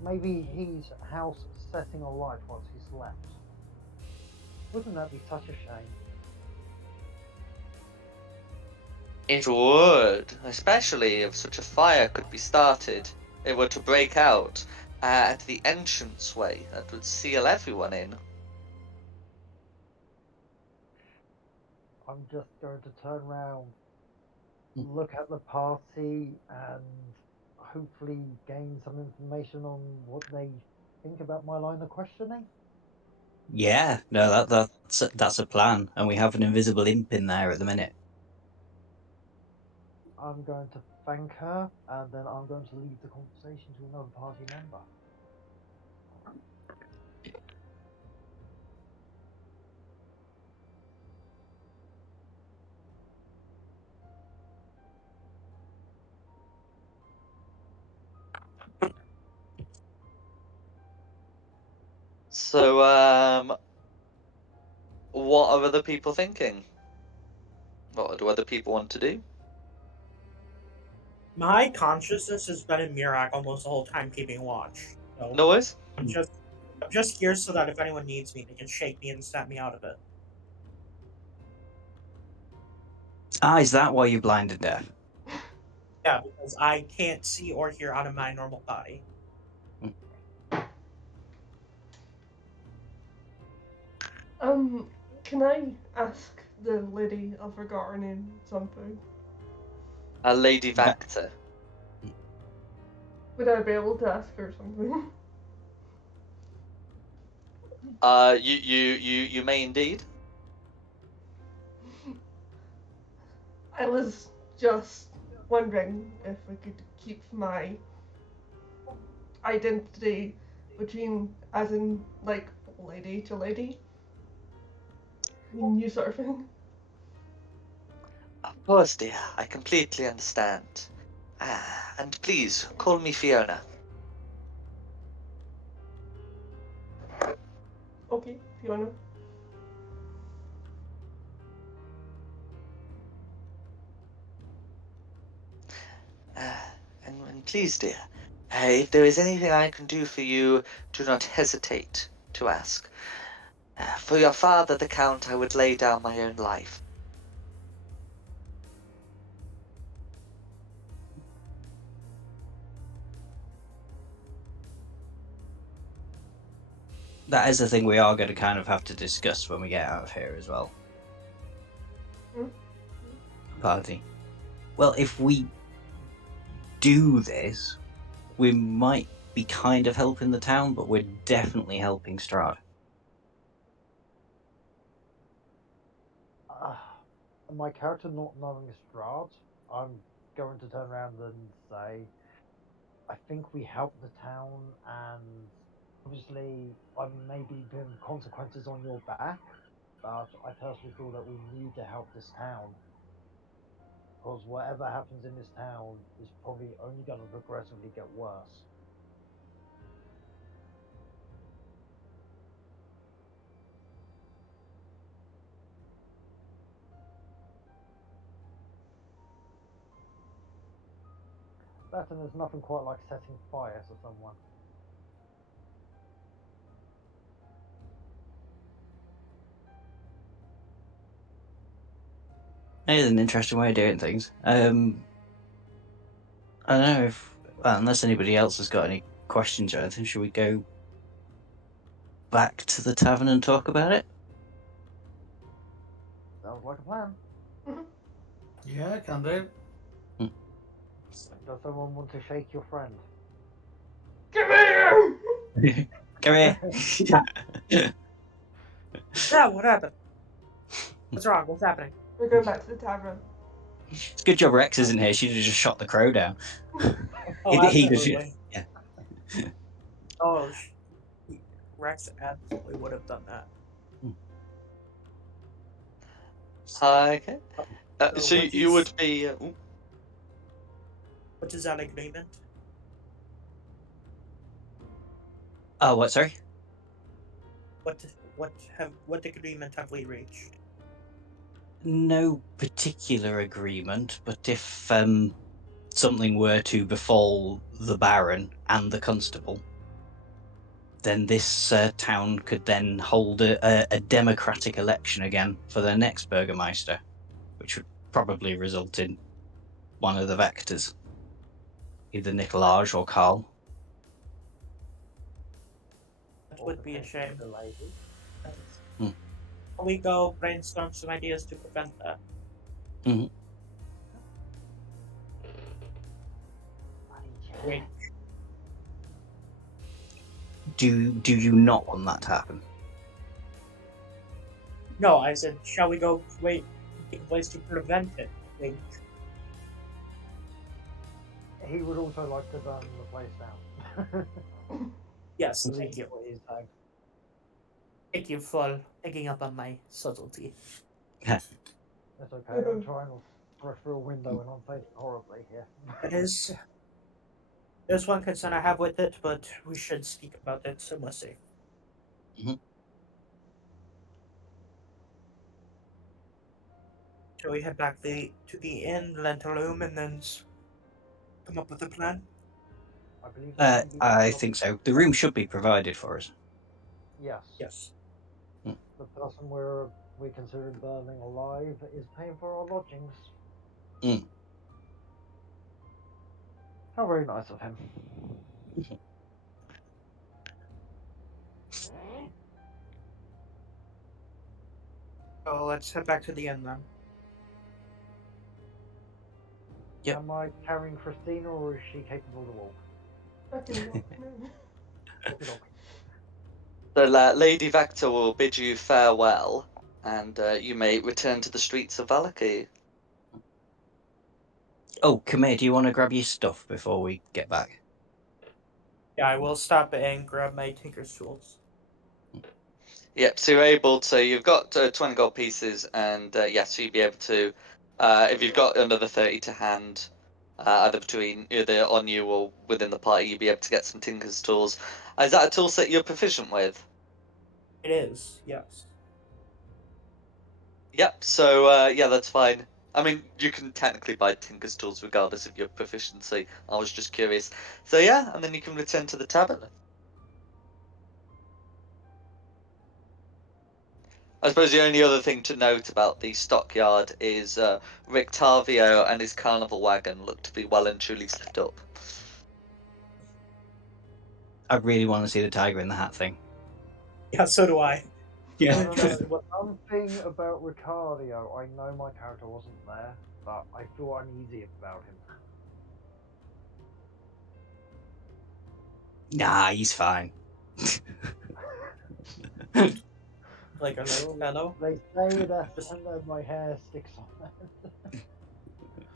maybe his house setting alight once he's left. Wouldn't that be such a shame? It would, especially if such a fire could be started. It were to break out at the entranceway that would seal everyone in. I'm just going to turn around, look at the party, and hopefully gain some information on what they think about my line of questioning. Yeah, no, that's a plan, and we have an invisible imp in there at the minute. I'm going to thank her, and then I'm going to leave the conversation to another party member. So, what are other people thinking? What do other people want to do? My consciousness has been in Mirak almost the whole time keeping watch. So No worries. I'm just I'm just here so that if anyone needs me, they can shake me and snap me out of it. Ah, is that why you're blind and deaf? Yeah, because I can't see or hear out of my normal body. Can I ask the lady of her gardening something? Lady That- Vactor. Would I be able to ask her something? You may indeed. I was just wondering if I could keep my identity between, as in, like, lady to lady. You sort of thing. Of course, dear. I completely understand. And please call me Fiona. Okay, Fiona. Uh, and please, dear, if there is anything I can do for you, do not hesitate to ask. For your father, the Count, I would lay down my own life. That is the thing we are going to kind of have to discuss when we get out of here as well. Hmm? Party. Well, if we do this, we might be kind of helping the town, but we're definitely helping Straud. Uh, my character not knowing Straud, I'm going to turn around and say, I think we help the town, and obviously I may be putting consequences on your back, but I personally feel that we need to help this town. Because whatever happens in this town is probably only going to progressively get worse. That and there's nothing quite like setting fire to someone. It is an interesting way of doing things. I don't know if, well, unless anybody else has got any questions or anything, should we go back to the tavern and talk about it? Sounds like a plan. Yeah, can do. Does someone want to shake your friend? Come here! Come here. Yeah, what happened? What's wrong? What's happening? We're going back to the tavern. It's a good job Rex isn't here. She'd have just shot the crow down. Oh, He could- absolutely. yeah. Oh, Rex absolutely would have done that. Okay. So So what you is- would be. What is that agreement? Oh, what? Sorry. What agreement have we reached? No particular agreement, but if something were to befall the Baron and the Constable, then this town could then hold a democratic election again for their next Burgermeister, which would probably result in one of the Vectors, either Nicolaj or Carl. That would be a shame. The lady? Hmm. Can we go brainstorm some ideas to prevent that? Mhm. Wait, Do you not want that to happen? no, I said, shall we go ways to prevent it? Wait. He would also like to burn the place down. Yes, thank you. What he's saying. Thank you for picking up on my subtlety. That's okay. I'm trying to throw through a window and I'm failing horribly here. There's one concern I have with it, but we should speak about it, so we'll see. Mhm. Shall we head back to the inn, rent a room, and then come up with a plan? I believe that can be I done. think so. The room should be provided for us. Yes. Yes. The person we considered burning alive is paying for our lodgings. Mm. How very nice of him. So let's head back to the inn then. Yep. Am I carrying Christina or is she capable to walk? I can walk. Okey-doke. The Lady Vector will bid you farewell, and you may return to the streets of Valaki. Oh, come here. Do you want to grab your stuff before we get back? Yeah, I will stop and grab my tinker's tools. Yep, so you're able to, you've got 20 gold pieces, and yes, so you'll be able to, if you've got another 30 to hand, either on you or within the party, you'll be able to get some Tinker's tools. Is that a tool set you're proficient with? It is, yes. Yep, so yeah, that's fine. I mean, you can technically buy Tinker's tools regardless of your proficiency. I was just curious. So yeah, and then you can return to the tavern. I suppose the only other thing to note about the stockyard is Rictavio and his carnival wagon look to be well and truly set up. I really want to see the tiger in the hat thing. Yeah, so do I. I Yeah. don't know. One thing about Ricardio, I know my character wasn't there, but I feel uneasy about him. Nah, he's fine. Like a little fellow. They say that, and then my hair sticks on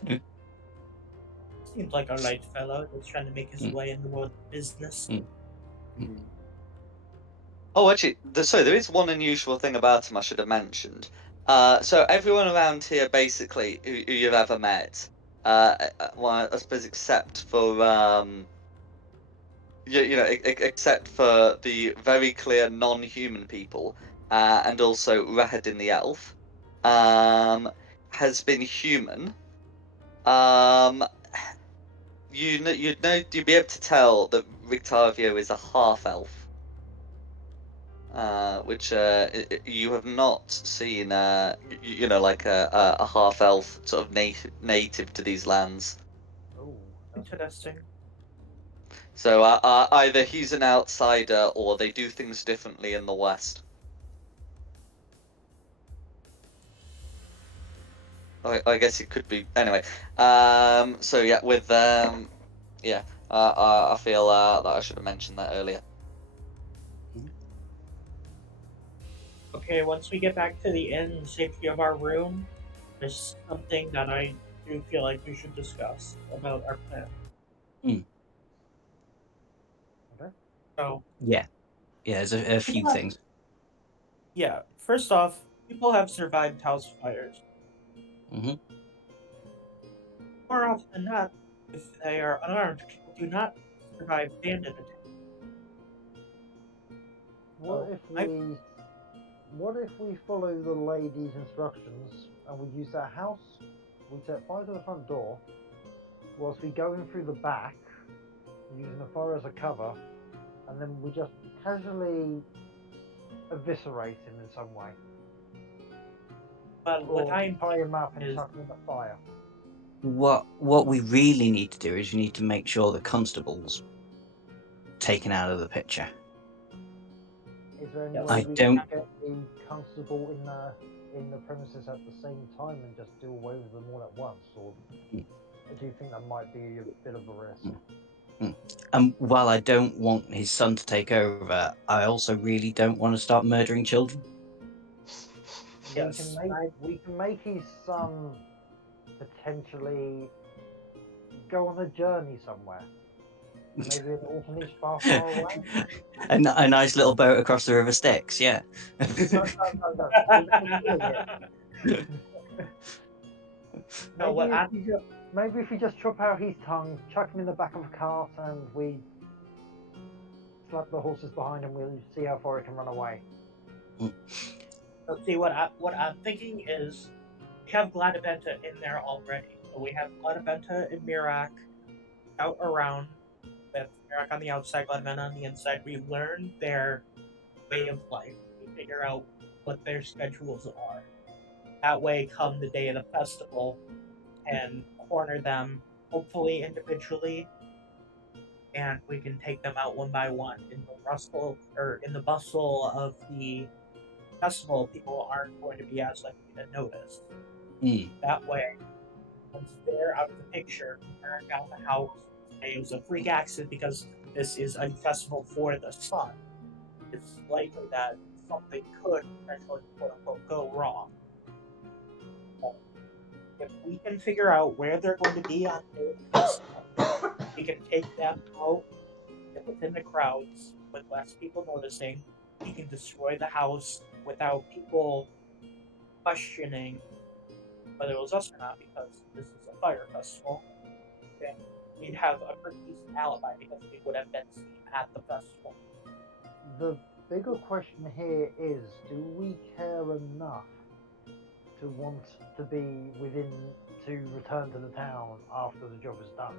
it. Seems like a light fellow that's trying to make his way in the world of business. Oh, actually, there is one unusual thing about him I should have mentioned. So everyone around here, basically, who you've ever met, well, I suppose except for except for the very clear non-human people, and also Rahadin the elf, has been human. you'd be able to tell that Rictavio is a half elf. Which you have not seen, like a half elf sort of native to these lands. Oh, that's Interesting. So either he's an outsider or they do things differently in the West. I guess it could be anyway. So yeah, with yeah, I feel that I should have mentioned that earlier. Okay, once we get back to the inn and safety of our room, there's something that I do feel like we should discuss about our plan. okay. So, Yeah, there's a few things. yeah, first off, people have survived house fires. Hmm. More often than not, if they are unarmed, people do not survive bandit attacks. What So, if we follow the lady's instructions and we use that house? We set fire to the front door, whilst we go in through the back, using the fire as a cover, and then we just casually eviscerate him in some way, but what or I'm tie him up and is chuck him in the fire. What we really need to do is we need to make sure the constable's taken out of the picture. Is there any Yes. way I we don't- can get the constable in the premises at the same time and just do away with them all at once, or do you think that might be a bit of a risk? And while I don't want his son to take over, I also really don't want to start murdering children. Yes, We can make his son potentially go on a journey somewhere. Maybe an orphanage far, far away. A nice little boat across the River Styx, yeah. No. Without killing it. No, what I Maybe if we just chop out his tongue, chuck him in the back of a cart, and we slap the horses behind him, we'll see how far he can run away. let's see what I'm thinking is we have Gladabenta in there already. So we have Gladabenta and Mirak out around with Mirak on the outside, Gladabenta on the inside. We learn their way of life. We figure out what their schedules are. That way, come the day of the festival, and corner them, hopefully individually, and we can take them out one by one. In the bustle of the festival, people aren't going to be as likely to notice. That way, once they're out of the picture, burn down the house. It was a freak accident because this is a festival for the sun. It's likely that something could potentially, quote unquote, go wrong. But if we can figure out where they're going to be on the day of the festival, we can take them out within the crowds with less people noticing. We can destroy the house without people questioning whether it was us or not, because this is a fire festival. And we'd have a pretty decent alibi because we would have been seen at the festival. The bigger question here is, do we care enough to want to return to the town after the job is done?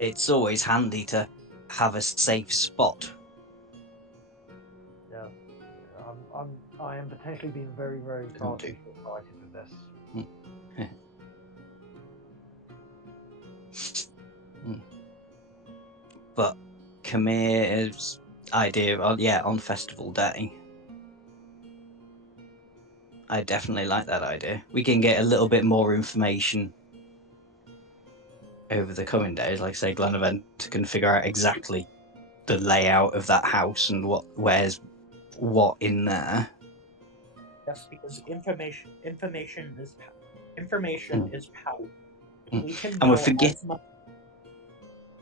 It's always handy to have a safe spot. Yeah, I am potentially being very, very far too short-sighted with this. But Kamir's idea of, on festival day, I definitely like that idea. We can get a little bit more information over the coming days. Like I say, Glenavent can figure out exactly the layout of that house and where's what in there. Yes, because information is power. Information is power. If we can And we're know forget- as much,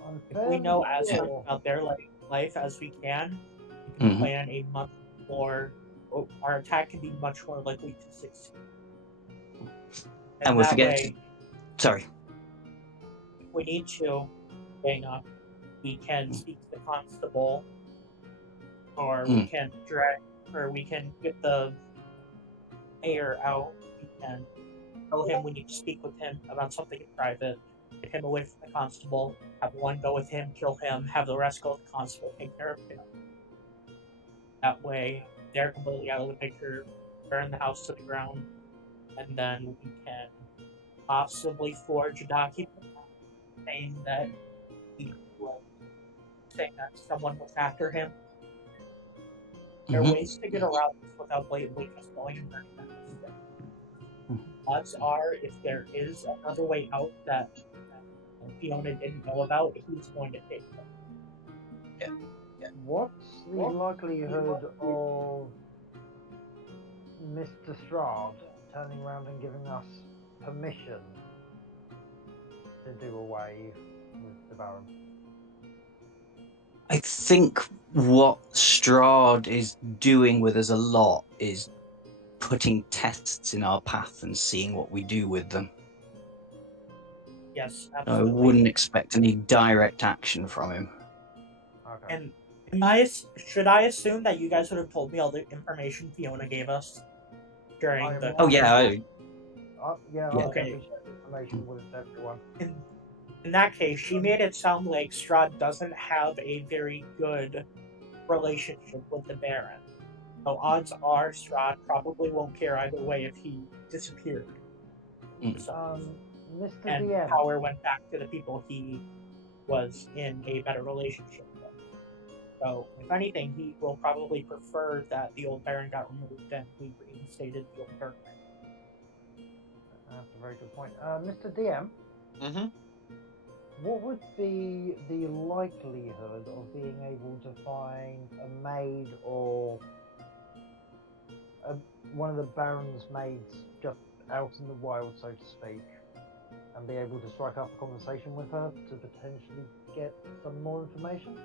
I'm if we know fairly as much sure- about their life as we can plan a much more. Our attack can be much more likely to succeed. And we're that forgetting. way, Sorry. if we need to, Dana, we can speak to the constable, or we can get the mayor out. We can tell him we need to speak with him about something in private. get him away from the constable, have one go with him, kill him, have the rest go with the constable, take care of him. That way, they're completely out of the picture, burn the house to the ground, and then we can possibly forge a document saying that he was saying that someone was after him. There are Mhm. ways to get around this without blatantly just going and burning the house down. Odds are, if there is another way out that Fiona didn't know about, he's going to take them. What's the likelihood of Mr. Straud turning around and giving us permission to do away with the Baron? I think what Straud is doing with us a lot is putting tests in our path and seeing what we do with them. Yes, I absolutely. wouldn't expect any direct action from him. Okay. And should I assume that you guys would have told me all the information Fiona gave us during I am the? Oh more yeah, than- yeah, Yeah. I'll Okay. definitely share the information with everyone. In that case, she made it sound like Strahd doesn't have a very good relationship with the Baron. So odds are Strahd probably won't care either way if he disappeared. So, Mr. and DM, power went back to the people he was in a better relationship with. So, if anything, he will probably prefer that the old Baron got removed and we reinstated the old Bergman. that's a very good point. Mr. DM, Mm-hmm. what would be the likelihood of being able to find a maid or one of the Baron's maids just out in the wild, so to speak, and be able to strike up a conversation with her to potentially get some more information?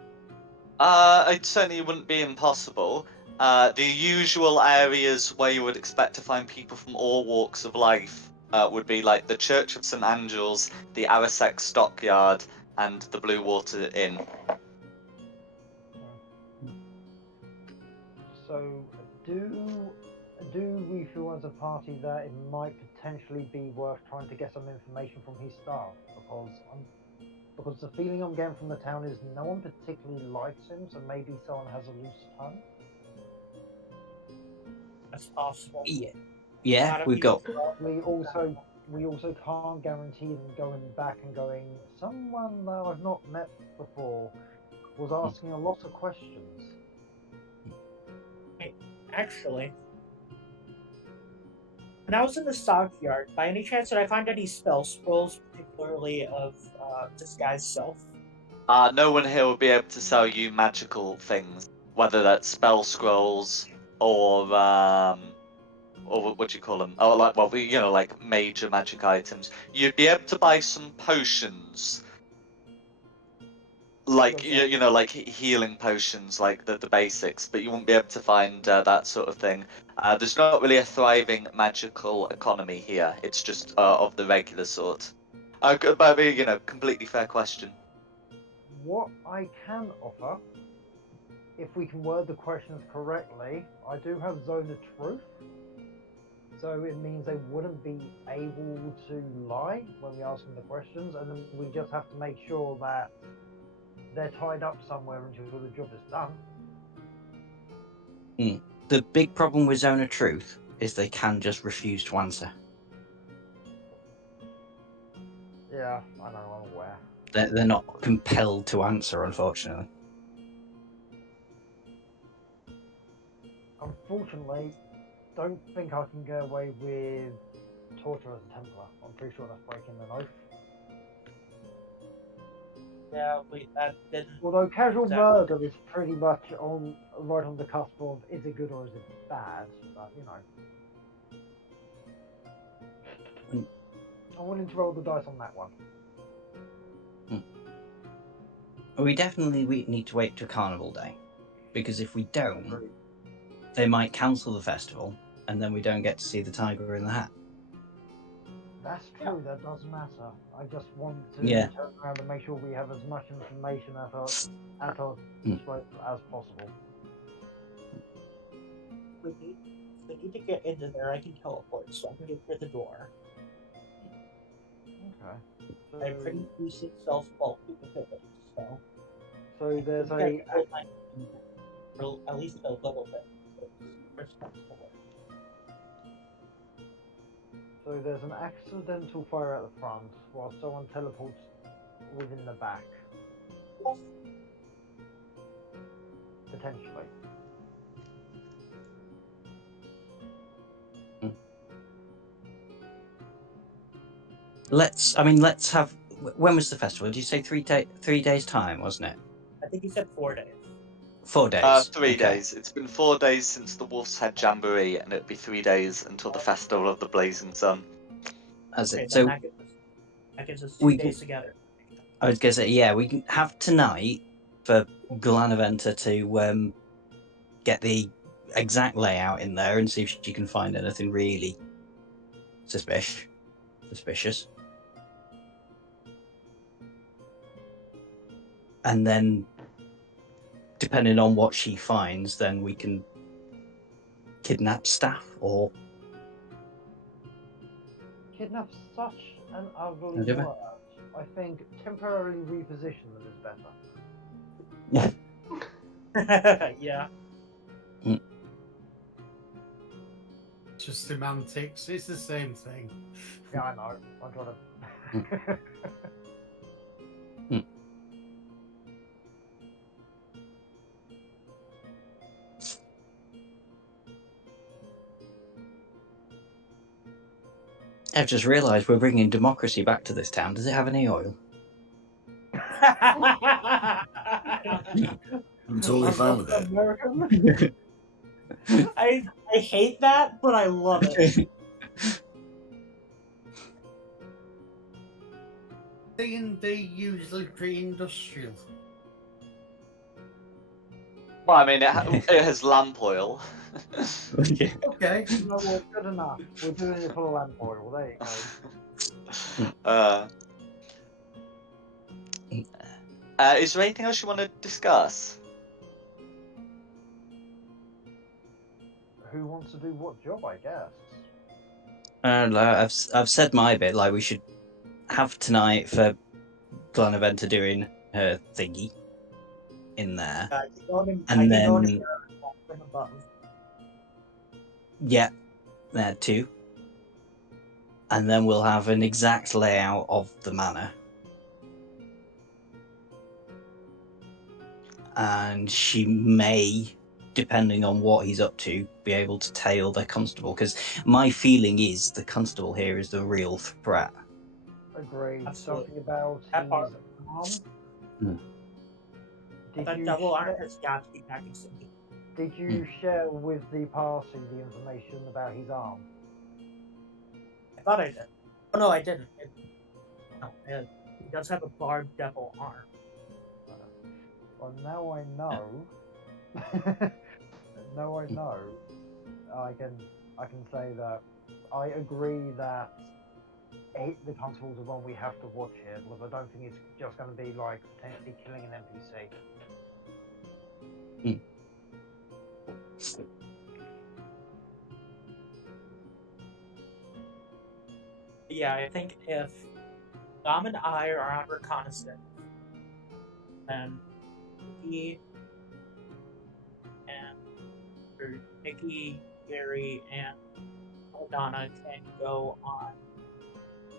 It certainly wouldn't be impossible. The usual areas where you would expect to find people from all walks of life would be like the Church of St. Angels, the Arasek Stockyard, and the Blue Water Inn. So, do we feel as a party that it might potentially be worth trying to get some information from his staff? Because the feeling I'm getting from the town is no one particularly likes him, so maybe someone has a loose tongue. That's possible. Yeah, lot of we've got. people- We also can't guarantee them going back and going, someone that I've not met before was asking a lot of questions. Actually, when I was in the stockyard, by any chance did I find any spell scrolls, particularly of disguise self? No one here will be able to sell you magical things, whether that's spell scrolls or what do you call them? Oh, like like major magic items. You'd be able to buy some potions, like like healing potions, like the basics, but you won't be able to find that sort of thing. There's not really a thriving magical economy here. It's just of the regular sort. But I mean, completely fair question. What I can offer, if we can word the questions correctly, I do have Zone of Truth. So it means they wouldn't be able to lie when we ask them the questions, and then we just have to make sure that they're tied up somewhere until the job is done. The big problem with Zone of Truth is they can just refuse to answer. Yeah, I know, I'm aware. They're not compelled to answer, unfortunately. Unfortunately, don't think I can get away with torture as a Templar. I'm pretty sure that's breaking an oath. Yeah, that didn't. Although casual Exactly. murder is pretty much right on the cusp of is it good or is it bad? But I'm willing to roll the dice on that one. We need to wait till Carnival Day, because if we don't, they might cancel the festival, and then we don't get to see the tiger in the hat. That's true. That does matter. I just want to Yeah. turn around and make sure we have as much information at our disposal as possible. If we need to get into there, I can teleport, so I can get through the door. Okay. Okay. I have pretty decent self-fault capabilities, so So I there's think I a can hold my own, or at least a little bit. It's responsible. so there's an accidental fire at the front while someone teleports within the back. Potentially. Let's have. When was the festival? Did you say 3 days time, wasn't it? I think you said 4 days. 4 days. 3 days. It's been 4 days since the wolves had jamboree, and it'd be 3 days until the festival of the blazing sun. That's Okay, it. then So that gives us 2 we days together. I was gonna say, yeah, we can have tonight for Glanaventa to get the exact layout in there and see if she can find anything really suspicious. And then, depending on what she finds, then we can kidnap staff or Kidnap such an ugly whatever. word. I think temporarily reposition them is better. Yeah. Just semantics. It's the same thing. Yeah, I know. I gotta. I've just realised we're bringing democracy back to this town. Does it have any oil? I'm totally fine with that. American. I hate that, but I love it. D&D usually pre-industrial. Well, I mean, it has lamp oil. Okay. No, well, good enough. We're doing it for the lamp oil. There you go. Is there anything else you want to discuss? Who wants to do what job? I guess. I've said my bit. Like we should have tonight for Glanaventa doing her thingy in there, I can go in and here then and walk from above. yeah, there too. And then we'll have an exact layout of the manor. And she may, depending on what he's up to, be able to tail the constable. Because my feeling is the constable here is the real threat. Agreed. Absolutely. Something about That part. his arm. Hmm. Did That you double arm share, has got to be back in sync. did you share with the party the information about his arm? I thought I did. Oh no, I didn't. He does have a barbed devil arm. Well, now I know. Now I know. I can say that I agree that the constable's the one we have to watch here, because I don't think it's just going to be like potentially killing an NPC. Yeah, I think if Dom and I are on reconnaissance, then Nikki and or Nikki, Gary, and Aldana can go on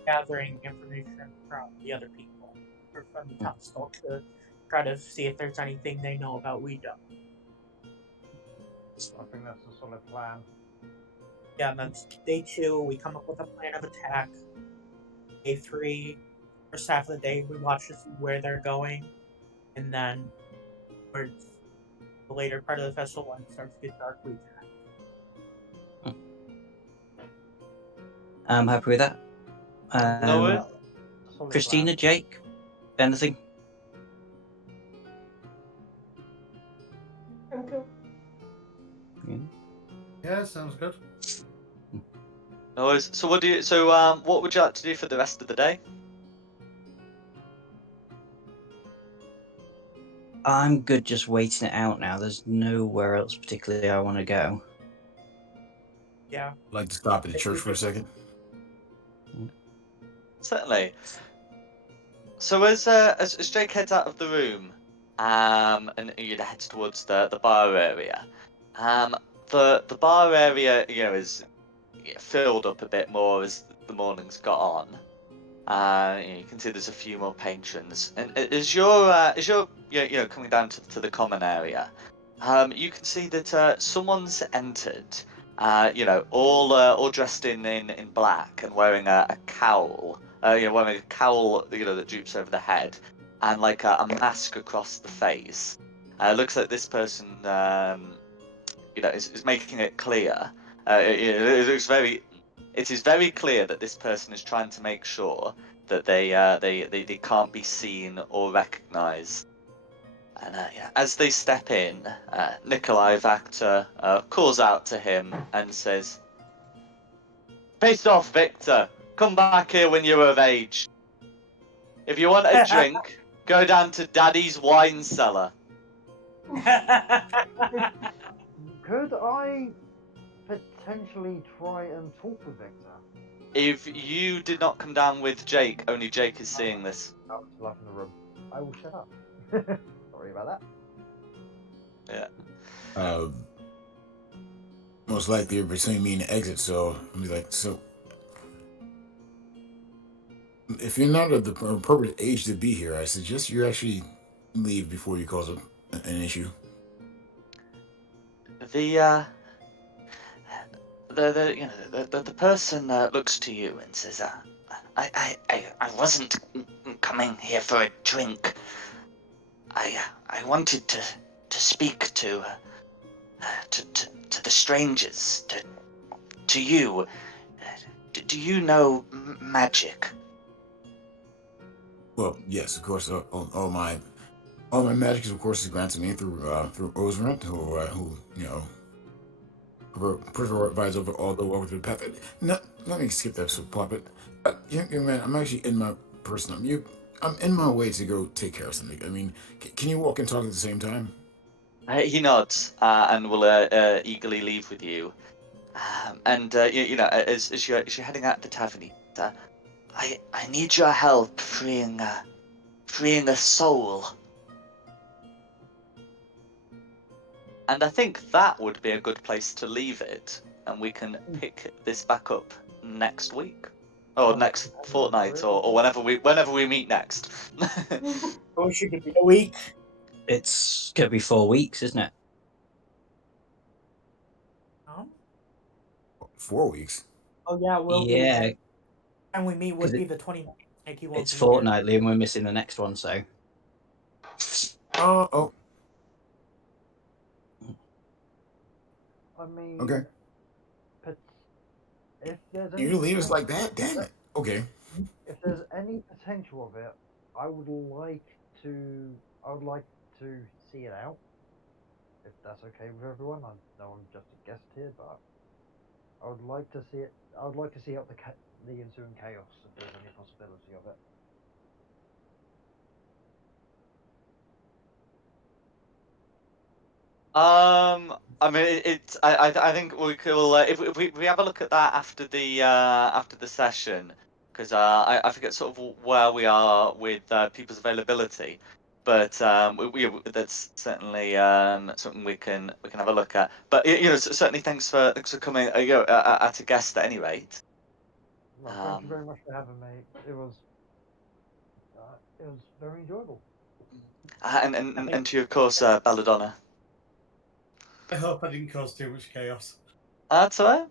gathering information from the other people or from the council to try to see if there's anything they know about we don't. I think that's a solid plan. Yeah, and then day 2, we come up with a plan of attack. Day 3, first half of the day, we watch to see where they're going, and then towards the later part of the festival, when it starts to get dark, we attack. I'm happy with that. No worries. Solid Christina, plan. Jake, anything? I'm cool. Yeah, sounds good. No worries. So what what would you like to do for the rest of the day? I'm good just waiting it out now. There's nowhere else particularly I want to go. Yeah. I'd like to stop at the church for a second. Certainly. So as Jake heads out of the room, and heads towards the bar area, the bar area, is filled up a bit more as the morning's got on. You can see there's a few more patrons, and as you're coming down to the common area, you can see that someone's entered. All dressed in black and wearing a cowl. Wearing a cowl, that droops over the head, and like a mask across the face. Looks like this person, is making it clear. It looks very. It is very clear that this person is trying to make sure that they can't be seen or recognised. And as they step in, Nikolai Vactor calls out to him and says, "Face off, Victor. Come back here when you're of age. If you want a drink, go down to Daddy's wine cellar." Could I potentially try and talk with Victor? If you did not come down with Jake, only Jake is seeing this. I was still up in the room. I will shut up. Sorry about that. Yeah. Most likely between me and the exit, so I'll be like, so if you're not of the appropriate age to be here, I suggest you actually leave before you cause an issue. The person looks to you and says, I wasn't coming here for a drink. I wanted to speak to the strangers, to you. Do you know magic? Well, yes, of course. All my magic, of course, is granted me through Osrant, who provides over all the over the path. No, let me skip that part. But young man, I'm actually in my person. I'm in my way to go take care of something. I mean, can you walk and talk at the same time? He nods and will eagerly leave with you. And as you're heading out the tavern, I need your help freeing a soul. And I think that would be a good place to leave it, and we can pick this back up next week, or next fortnight, or whenever we meet next. Oh, should it be a week? It's going to be 4 weeks, isn't it? 4 weeks. Oh yeah, we'll Yeah. be. And we meet would 'Cause be the 29th. Nikki won't It's be fortnightly, and we're missing the next one, so. Oh, I mean, okay. If there's You any leave us like that? Damn it. Okay. if there's any potential of it, I would like to see it out. If that's okay with everyone, I know I'm just a guest here, but I would like to see it. I would like to see out the ensuing chaos if there's any possibility of it. I mean, I think we could if we have a look at that after the session, because I forget sort of where we are with people's availability, but that's certainly something we can have a look at. But certainly thanks for coming. At a guest at any rate. Well, thank you very much for having me. It was very enjoyable. And to you, of course, Belladonna. I hope I didn't cause too much chaos. That's all right.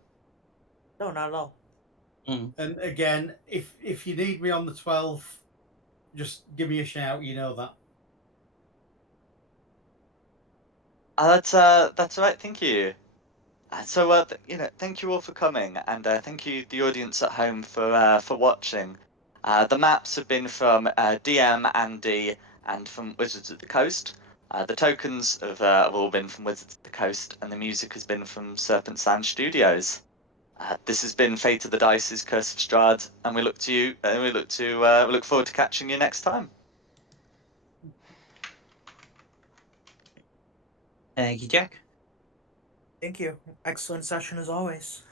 No, not at all. And again, if you need me on the 12th, just give me a shout. You know that. That's all right. Thank you. So thank you all for coming, and thank you the audience at home for watching. The maps have been from DM Andy and from Wizards of the Coast. The tokens have all been from Wizards of the Coast, and the music has been from Serpent Sand Studios. This has been Fate of the Dice's Curse of Strahd, and we look forward to catching you next time. Thank you, Jack. Thank you. Excellent session as always.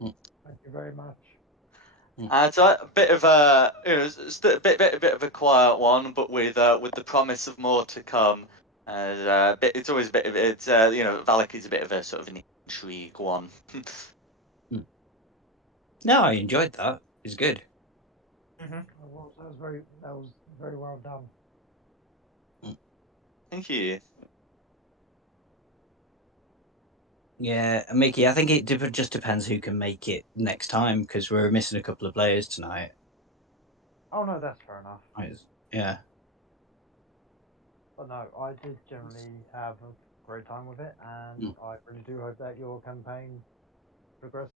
Thank you very much. So a bit of a, a bit of a quiet one, but with the promise of more to come. It's always a bit of Valak is a bit of a sort of an intrigue one. No, I enjoyed that. It's good. Well, that was very well done. Thank you. Yeah, Mickey, I think it just depends who can make it next time because we're missing a couple of players tonight. Oh no, that's fair enough. Yeah. But no, I did generally have a great time with it, and I really do hope that your campaign progresses